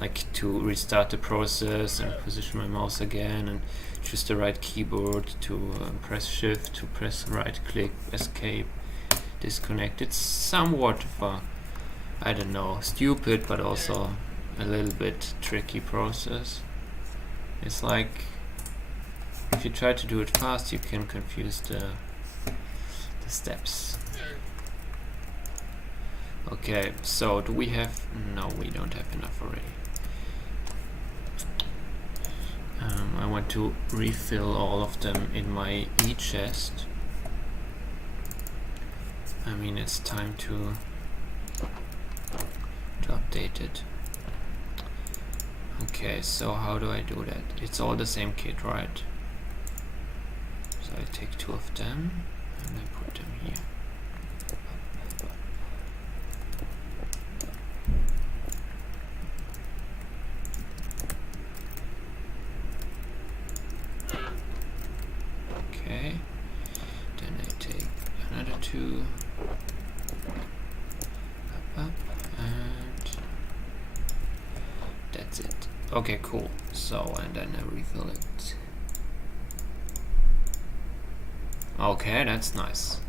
Like to restart the process and position my mouse again and choose the right keyboard to press shift, to press right click, escape, disconnect. It's somewhat of a, I don't know, stupid but also a little bit tricky process. It's like if you try to do it fast you can confuse the steps. Okay, so do we have, no we don't have enough already. I want to refill all of them in my e-chest. I mean, it's time to update it. Okay, so how do I do that? It's all the same kit, right? So I take 2 of them and I put them here. Okay, then I take another 2, up, and that's it. Okay, cool. So, and then I refill it. Okay, that's nice.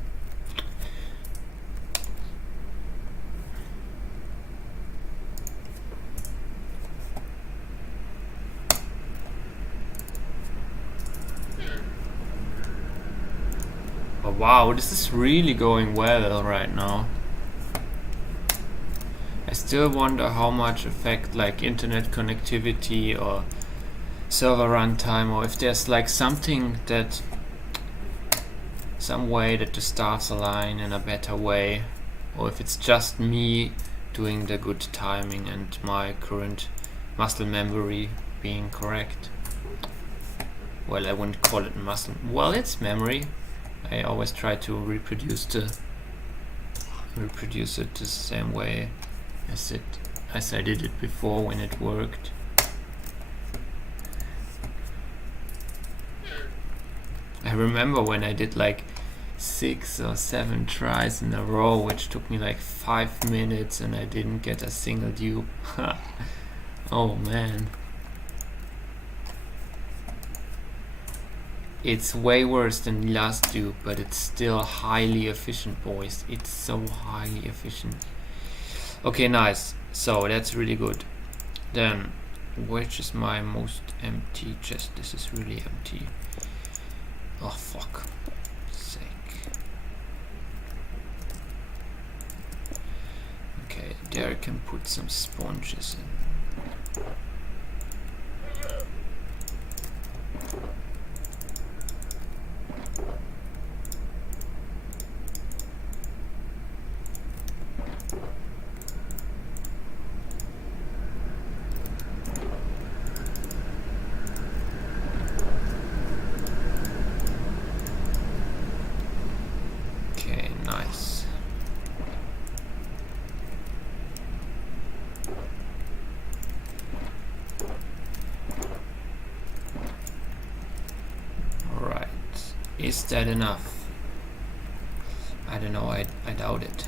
Oh, wow, this is really going well right now. I still wonder how much affect like internet connectivity or server runtime, or if there's like something that, some way that the stars align in a better way, or if it's just me doing the good timing and my current muscle memory being correct. Well, I wouldn't call it muscle, well, it's memory. I always try to reproduce it the same way as I did it before when it worked. I remember when I did like 6 or 7 tries in a row, which took me like 5 minutes, and I didn't get a single dupe. Oh man. It's way worse than the last dupe, but it's still highly efficient, boys. It's so highly efficient. Okay, nice. So that's really good. Then, which is my most empty chest? This is really empty. Oh fuck sake. Okay, there I can put some sponges in. Is that enough? I don't know, I doubt it.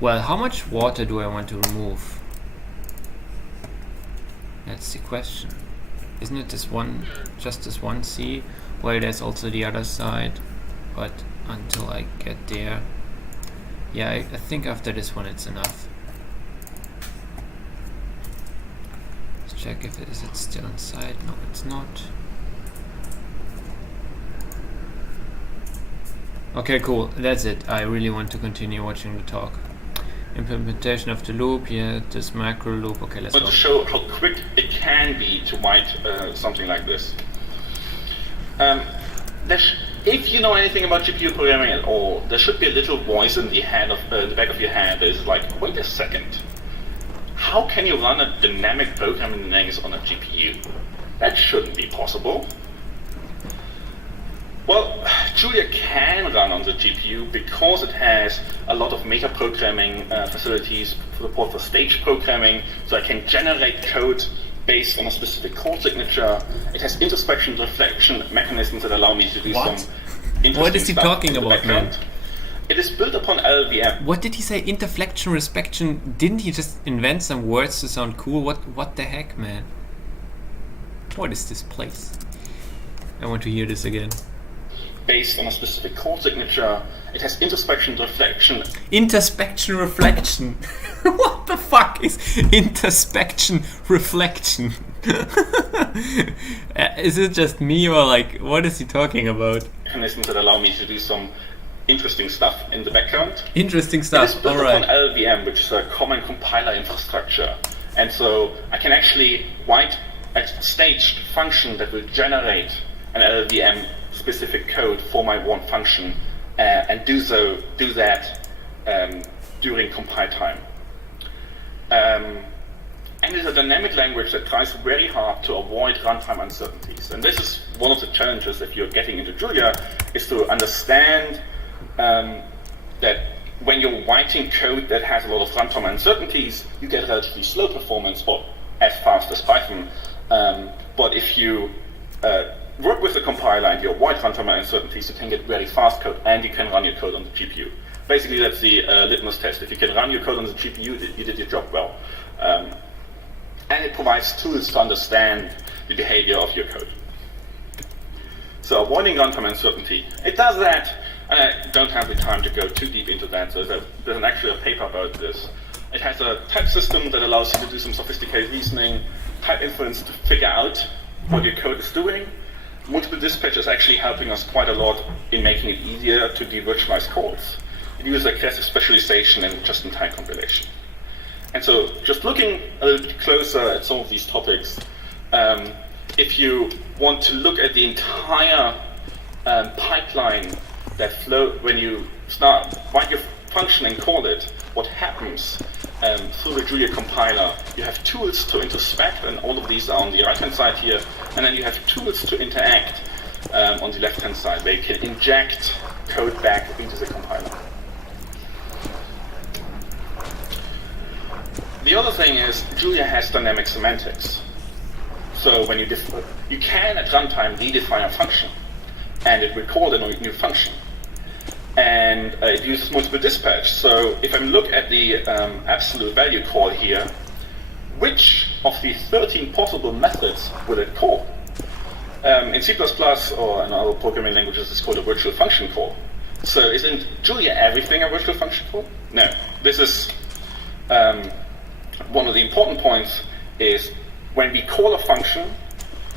Well, how much water do I want to remove? That's the question. Isn't it this one, just this one sea? Well, there's also the other side, but until I get there. Yeah, I think after this one it's enough. Let's check if it is still inside. No, it's not. Okay, cool. That's it. I really want to continue watching the talk. Implementation of the loop, yeah, this macro loop. Okay, let's go. But to show how quick it can be to write something like this. If you know anything about GPU programming at all, there should be a little voice in the head of the back of your head that is like, wait a second. How can you run a dynamic programming language on a GPU? That shouldn't be possible. Well, Julia can run on the GPU because it has a lot of meta-programming facilities, support for stage programming, so I can generate code based on a specific code signature. It has introspection reflection mechanisms that allow me to do some interesting What is he stuff talking in the about, man? background. It is built upon LLVM. What did he say? Interflection, respection? Didn't he just invent some words to sound cool? What the heck, man? What is this place? I want to hear this again. Based on a specific code signature. It has introspection reflection. Introspection reflection. What the fuck is introspection reflection? Is it just me, or like, what is he talking about? Mechanisms that allow me to do some interesting stuff in the background. Interesting stuff. It is built Alright. upon LLVM, which is a common compiler infrastructure. And so I can actually write a staged function that will generate an LLVM specific code for my one function and do that during compile time. And it's a dynamic language that tries very hard to avoid runtime uncertainties. And this is one of the challenges if you're getting into Julia, is to understand that when you're writing code that has a lot of runtime uncertainties, you get relatively slow performance, or as fast as Python. But if you work with the compiler and you avoid runtime uncertainties, you can get very fast code and you can run your code on the GPU. Basically, that's the litmus test. If you can run your code on the GPU, you did your job well. And it provides tools to understand the behavior of your code. So avoiding runtime uncertainty, it does that. And I don't have the time to go too deep into that. So there's actually a paper about this. It has a type system that allows you to do some sophisticated reasoning, type inference to figure out what your code is doing. Multiple dispatch is actually helping us quite a lot in making it easier to de-virtualize calls. It uses aggressive specialization and just-in-time compilation. And so just looking a little bit closer at some of these topics, if you want to look at the entire pipeline that flow when you write your function and call it, what happens through the Julia compiler, you have tools to introspect, and all of these are on the right-hand side here, and then you have tools to interact on the left-hand side, where you can inject code back into the compiler. The other thing is Julia has dynamic semantics. So when you can at runtime redefine a function, and it will call a new function. And it uses multiple dispatch. So if I look at the absolute value call here, which of the 13 possible methods will it call? In C++ or in other programming languages, it's called a virtual function call. So isn't Julia everything a virtual function call? No. This is one of the important points is when we call a function,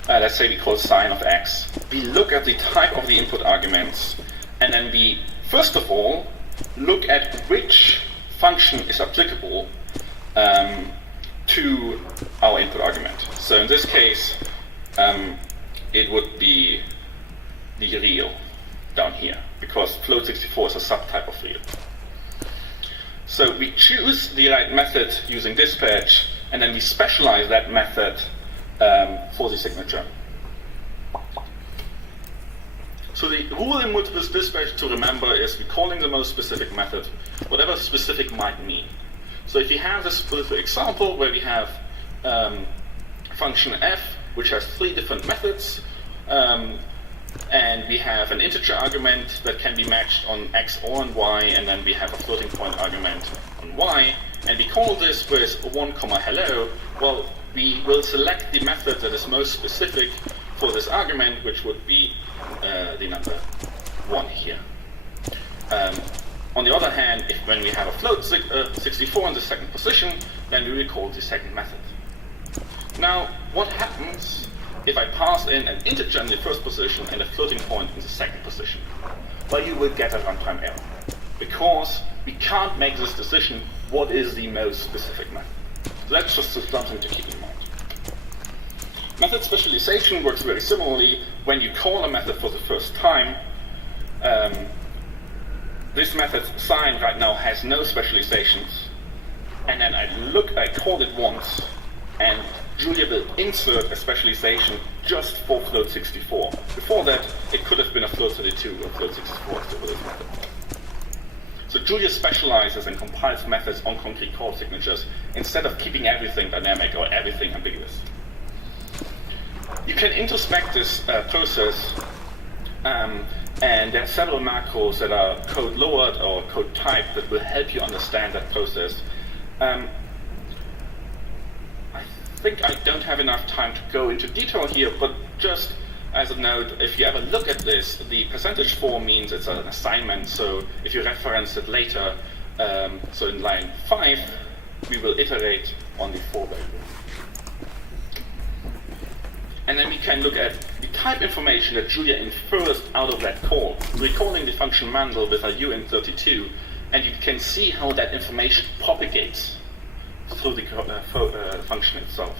let's say we call sine of x, we look at the type of the input arguments, and then we first of all look at which function is applicable to our input argument. So in this case, it would be the real down here, because float64 is a subtype of real. So we choose the right method using dispatch, and then we specialize that method for the signature. So the rule in multiple dispatch to remember is we're calling the most specific method, whatever specific might mean. So if you have this little example where we have function f, which has 3 different methods, And we have an integer argument that can be matched on x or on y, and then we have a floating point argument on y, and we call this with 1, hello. Well, we will select the method that is most specific for this argument, which would be the number 1 here. On the other hand, when we have a float 64 in the second position, then we will call the second method. Now, what happens if I pass in an integer in the first position and a floating point in the second position? Well, you will get a runtime error, because we can't make this decision what is the most specific method. So that's just something to keep in mind. Method specialization works very similarly. When you call a method for the first time, this method sign right now has no specializations, and then I call it once, and Julia will insert a specialization just for float 64. Before that, it could have been a float 32 or float 64 for this method. So Julia specializes and compiles methods on concrete call signatures instead of keeping everything dynamic or everything ambiguous. You can introspect this process, and there are several macros that are code lowered or code typed that will help you understand that process. I think I don't have enough time to go into detail here, but just as a note, if you ever look at this, the %4 means it's an assignment, so if you reference it later, so in line 5, we will iterate on the 4 value. And then we can look at the type information that Julia infers out of that call, recalling the function mandel with a uint32, and you can see how that information propagates through the function itself.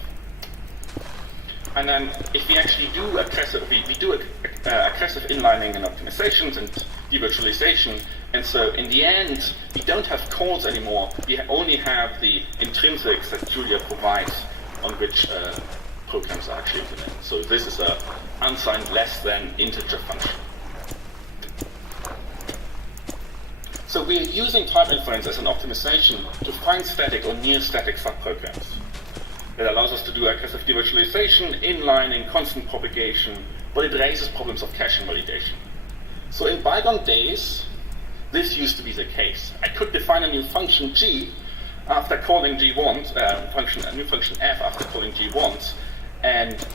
And then if we actually do aggressive inlining and optimizations and devirtualization, and so in the end, we don't have calls anymore, we only have the intrinsics that Julia provides on which programs are actually implemented. So this is a unsigned less than integer function. So we are using type inference as an optimization to find static or near static subprograms. It allows us to do aggressive devirtualization, inlining, constant propagation, but it raises problems of cache invalidation. So in bygone days, this used to be the case. I could define a new function g after calling g once, a new function f after calling g once, and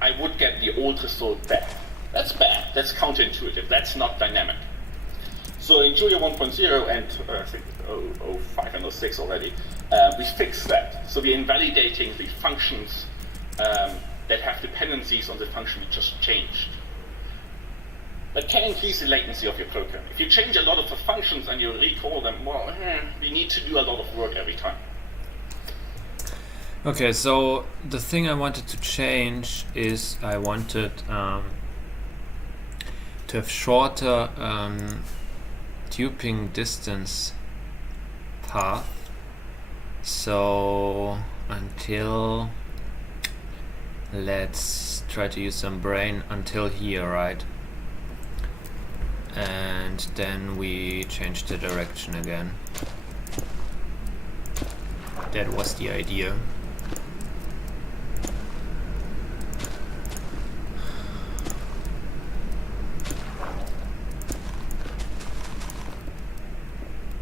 I would get the old result back. That's bad. That's counterintuitive. That's not dynamic. So in Julia 1.0 and I think 05 and 06 already, we fixed that. So we're invalidating the functions that have dependencies on the function we just changed. That can increase the latency of your program. If you change a lot of the functions and you recall them, well, we need to do a lot of work every time. Okay, so the thing I wanted to change is I wanted to have shorter duping distance path. So until, let's try to use some brain, until here, right? And then we change the direction again. That was the idea.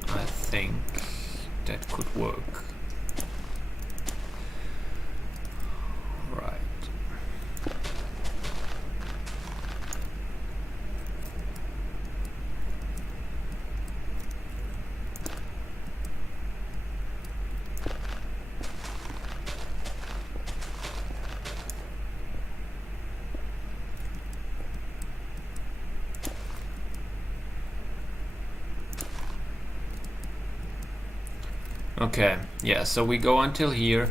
I think that could work. Right. Okay, yeah, so we go until here,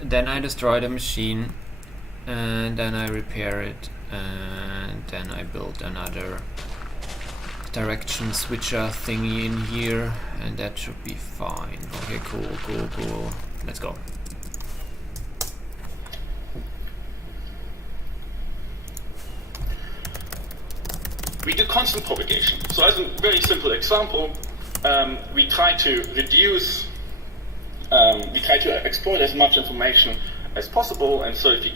then I destroy the machine, and then I repair it, and then I build another direction switcher thingy in here, and that should be fine. Okay, cool. Let's go. We do constant propagation. So as a very simple example, we try to reduce, we try to exploit as much information as possible. And so if you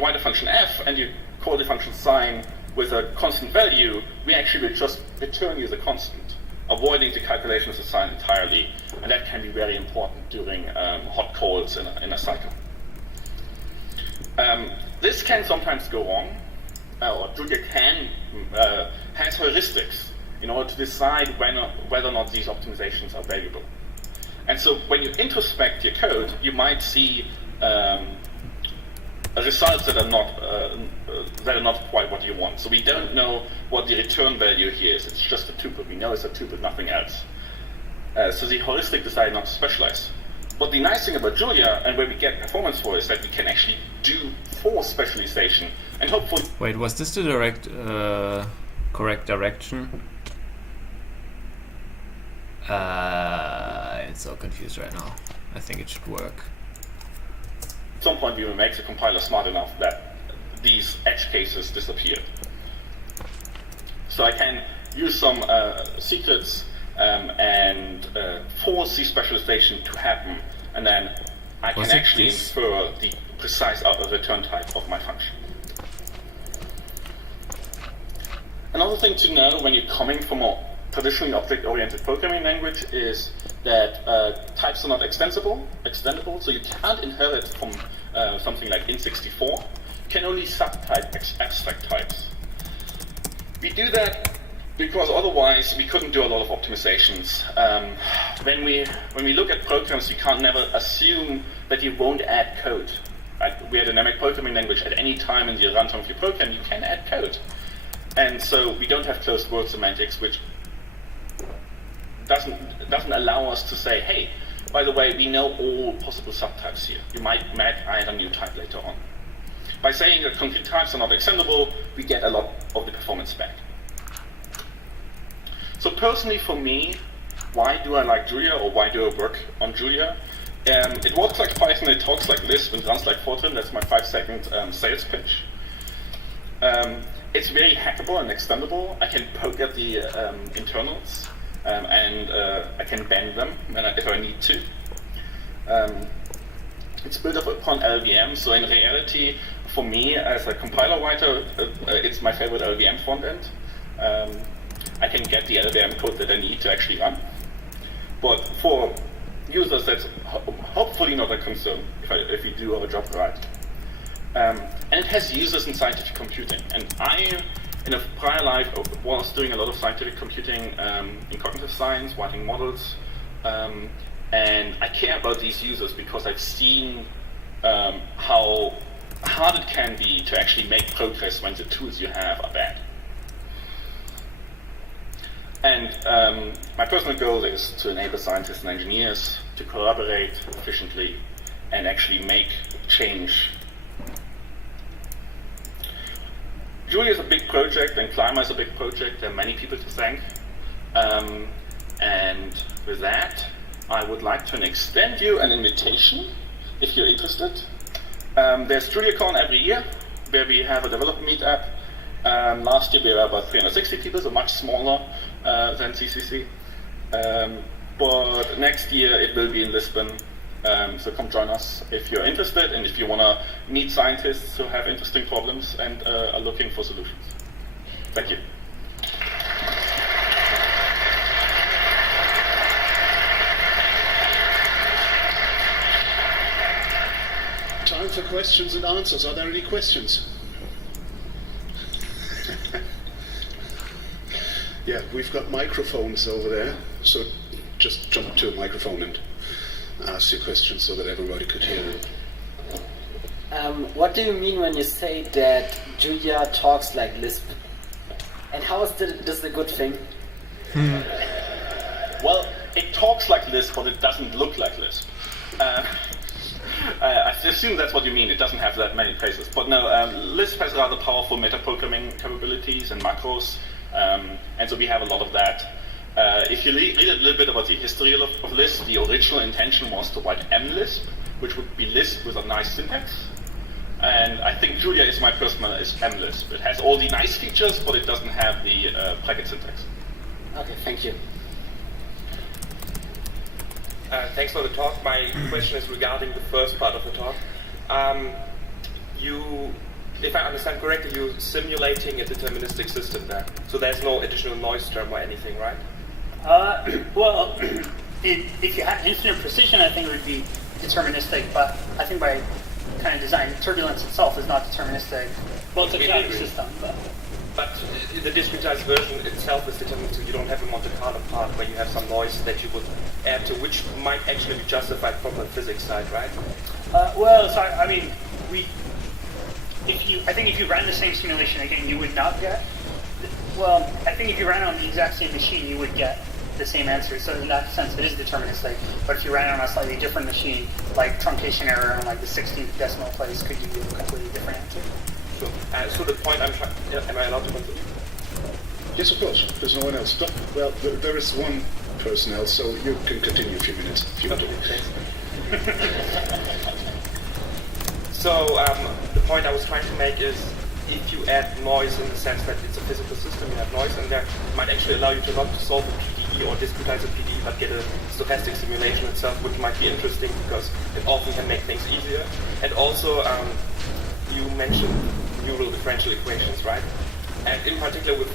write a function f and you call the function sign with a constant value, we actually will just return you the constant, avoiding the calculation of the sign entirely. And that can be very important during hot calls in a cycle. This can sometimes go wrong, or Julia has heuristics in order to decide whether or not these optimizations are valuable. And so when you introspect your code, you might see results that are not quite what you want. So we don't know what the return value here is. It's just a tuple. We know it's a tuple, nothing else. So the heuristic decided not to specialize. But the nice thing about Julia, and where we get performance for, is that we can actually do force specialization, and hopefully... Wait, was this the correct direction? It's so confused right now. I think it should work. At some point we will make the compiler smart enough that these edge cases disappear. So I can use some secrets and force the specialization to happen, and then I can actually infer the precise return type of my function. Another thing to know when you're coming from a traditionally object-oriented programming language is that types are not extendable, so you can't inherit from something like int64. You can only subtype abstract types. We do that because otherwise we couldn't do a lot of optimizations. When we look at programs, we can't never assume that you won't add code. Right? We are a dynamic programming language. At any time in the runtime of your program, you can add code. And so we don't have closed word semantics, which doesn't allow us to say, hey, by the way, we know all possible subtypes here. You might add a new type later on. By saying that concrete types are not extendable, we get a lot of the performance back. So personally for me, why do I like Julia, or why do I work on Julia? It works like Python, it talks like Lisp, and runs like Fortran. That's my 5-second sales pitch. It's very hackable and extendable. I can poke at the internals, and I can bend them if I need to. It's built up upon LLVM, so in reality, for me as a compiler writer, it's my favorite LLVM front end. I can get the LLVM code that I need to actually run. But for users, that's hopefully not a concern if we do our job right. And it has users in scientific computing. And I, in a prior life, was doing a lot of scientific computing in cognitive science, writing models. And I care about these users because I've seen how hard it can be to actually make progress when the tools you have are bad. And my personal goal is to enable scientists and engineers to collaborate efficiently and actually make change. Julia is a big project, and Climber is a big project. There are many people to thank. And with that, I would like to extend you an invitation, if you're interested. There's JuliaCon every year, where we have a developer meetup. Last year we were about 360 people, so much smaller than CCC. But next year it will be in Lisbon, so come join us if you're interested and if you want to meet scientists who have interesting problems and are looking for solutions. Thank you. Time for questions and answers. Are there any questions? Yeah, we've got microphones over there, so just jump to a microphone and ask your questions so that everybody could hear it. What do you mean when you say that Julia talks like Lisp? And how is this a good thing? Well, it talks like Lisp, but it doesn't look like Lisp. I assume that's what you mean. It doesn't have that many places. But no, Lisp has rather powerful metaprogramming capabilities and macros. And so we have a lot of that. If you read a little bit about the history of Lisp, the original intention was to write mLisp, which would be Lisp with a nice syntax. And I think Julia is my personal is mLisp. It has all the nice features, but it doesn't have the bracket syntax. Okay, thank you. Thanks for the talk. My question is regarding the first part of the talk. You if I understand correctly, you're simulating a deterministic system there. So there's no additional noise term or anything, right? Well, if you had infinite precision, I think it would be deterministic, but I think by kind of design, turbulence itself is not deterministic. Well, it's a chaotic system, but... But the discretized version itself is deterministic. You don't have a Monte Carlo part where you have some noise that you would add to, which might actually be justified from the physics side, right? Well, so I mean, I think if you ran the same simulation again, you would not get. Well, I think if you ran on the exact same machine, you would get the same answer. So in that sense, it is deterministic. But if you ran on a slightly different machine, like truncation error on like the 16th decimal place, could give you a completely different answer. So the point I'm trying, am I allowed to continue? Yes, of course. There's no one else. But, well, there is one person else, so you can continue a few minutes if you want to. So the point I was trying to make is, if you add noise in the sense that it's a physical system, you have noise, and that might actually allow you to not solve a PDE or discretize a PDE, but get a stochastic simulation itself, which might be interesting because it often can make things easier. And also, you mentioned neural differential equations, right? And in particular with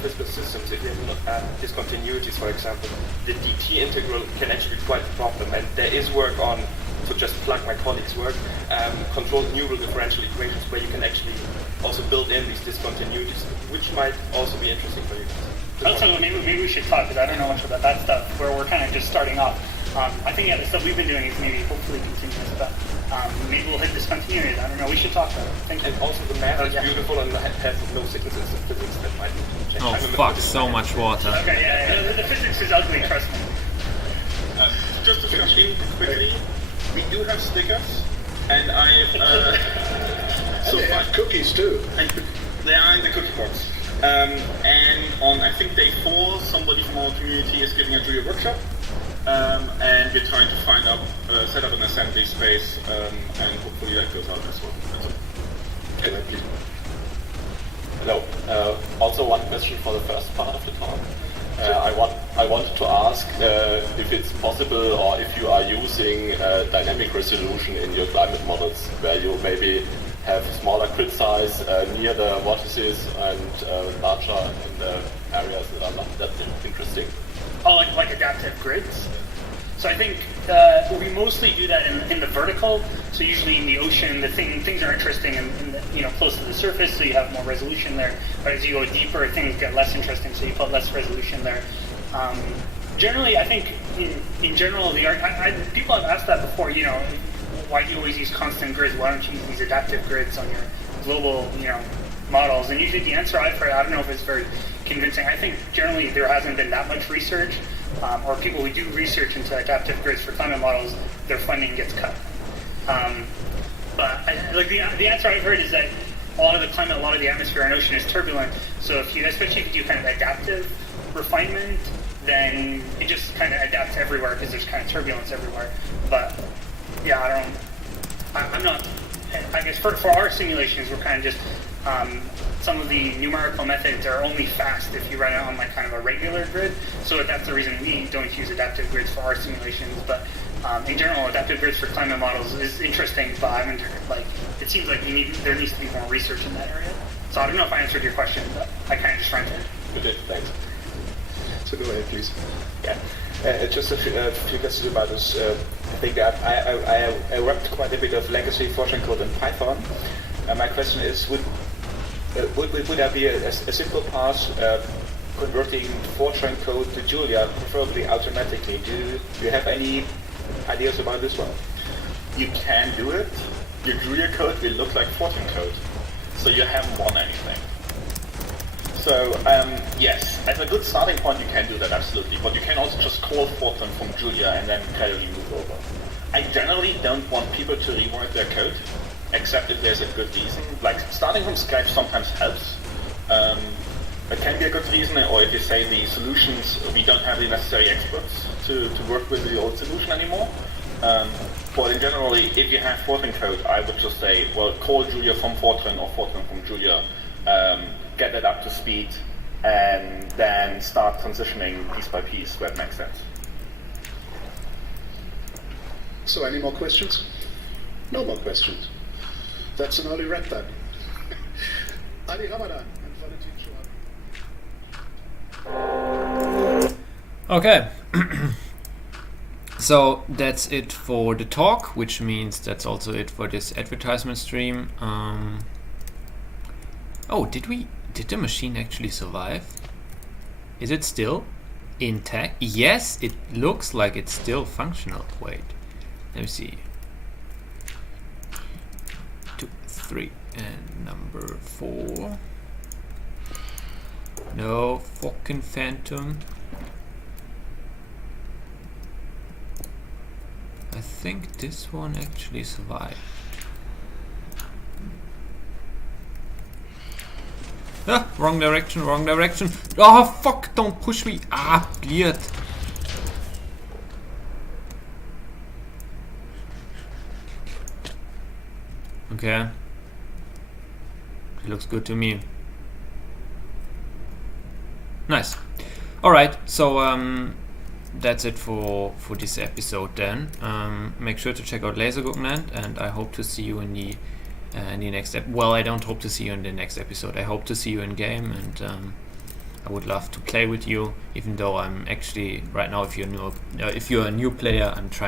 physical systems, if you have discontinuities, for example, the dt integral can actually be quite a problem. And there is work on, to just plug my colleagues' work, controlled neural differential equations where you can actually also build in these discontinuities, which might also be interesting for you. Also, maybe we should talk, because I don't know much about that stuff, where we're kind of just starting off. I think the stuff we've been doing is maybe hopefully continuous, but maybe we'll hit discontinuities. I don't know. We should talk about it. Thank you. And also the math is beautiful and has no sicknesses in physics that might change. Oh fuck, so much water. Okay, yeah. The physics is ugly, trust me. Just to finish in quickly, we do have stickers, and I've... and they have cookies too. They are in the cookie box. And on, I think, day 4, somebody from our community is giving a Julia workshop. And we're trying to set up an assembly space, and hopefully that goes out as well. That's all. Can I please? Hello. Also one question for the first part of the talk. I wanted to ask if it's possible or if you are using dynamic resolution in your climate models, where you maybe have smaller grid size near the vortices and larger in the areas that are not that interesting. Oh, like adaptive grids? So I think we mostly do that in the vertical. So usually in the ocean, things are interesting and close to the surface, so you have more resolution there. But as you go deeper, things get less interesting, so you put less resolution there. Generally, I think in general, people have asked that before. Why do you always use constant grids? Why don't you use these adaptive grids on your global, models? And usually the answer I've heard, I don't know if it's very convincing. I think generally there hasn't been that much research, or people who do research into adaptive grids for climate models, their funding gets cut. But the answer I've heard is that a lot of the climate, a lot of the atmosphere and ocean is turbulent. So especially if you do kind of adaptive refinement, then it just kind of adapts everywhere because there's kind of turbulence everywhere. But yeah, I'm not. I guess for our simulations, we're kind of just. Some of the numerical methods are only fast if you run it on like kind of a regular grid. So that's the reason we don't use adaptive grids for our simulations. But in general, adaptive grids for climate models is interesting. But it seems like there needs to be more research in that area. So I don't know if I answered your question, but I kind of just ran through it. You did, thanks. So go ahead, please. Yeah. Just a few questions about this. I think I worked quite a bit of legacy Fortran code in Python. My question is, would there be a simple path converting Fortran code to Julia, preferably automatically? Do you have any ideas about this one? You can do it. Your Julia code will look like Fortran code, so you haven't won anything. So yes, as a good starting point, you can do that absolutely. But you can also just call Fortran from Julia and then gradually move over. I generally don't want people to rewrite their code, except if there's a good reason. Like starting from scratch sometimes helps. That can be a good reason, or if you say the solutions, we don't have the necessary experts to work with the old solution anymore. But in general, if you have Fortran code, I would just say, well, call Julia from Fortran or Fortran from Julia, get that up to speed, and then start transitioning piece by piece where it makes sense. So any more questions? No more questions. That's an early wrap then. Adi Ramadan and Valentin Schumann. Okay. So that's it for the talk, which means that's also it for this advertisement stream. Oh, did the machine actually survive? Is it still intact? Yes, it looks like it's still functional. Wait, let me see. 2, 3, and number 4. No fucking phantom. I think this one actually survived. Ah, wrong direction, wrong direction. Oh fuck, don't push me. Ah, weird. Okay. It looks good to me. Nice. Alright, so that's it for this episode then. Make sure to check out Lasergurkenland, and I hope to see you in the next well, I don't hope to see you in the next episode. I hope to see you in game, and I would love to play with you, even though I'm actually right now, if you're a new player, I'm trying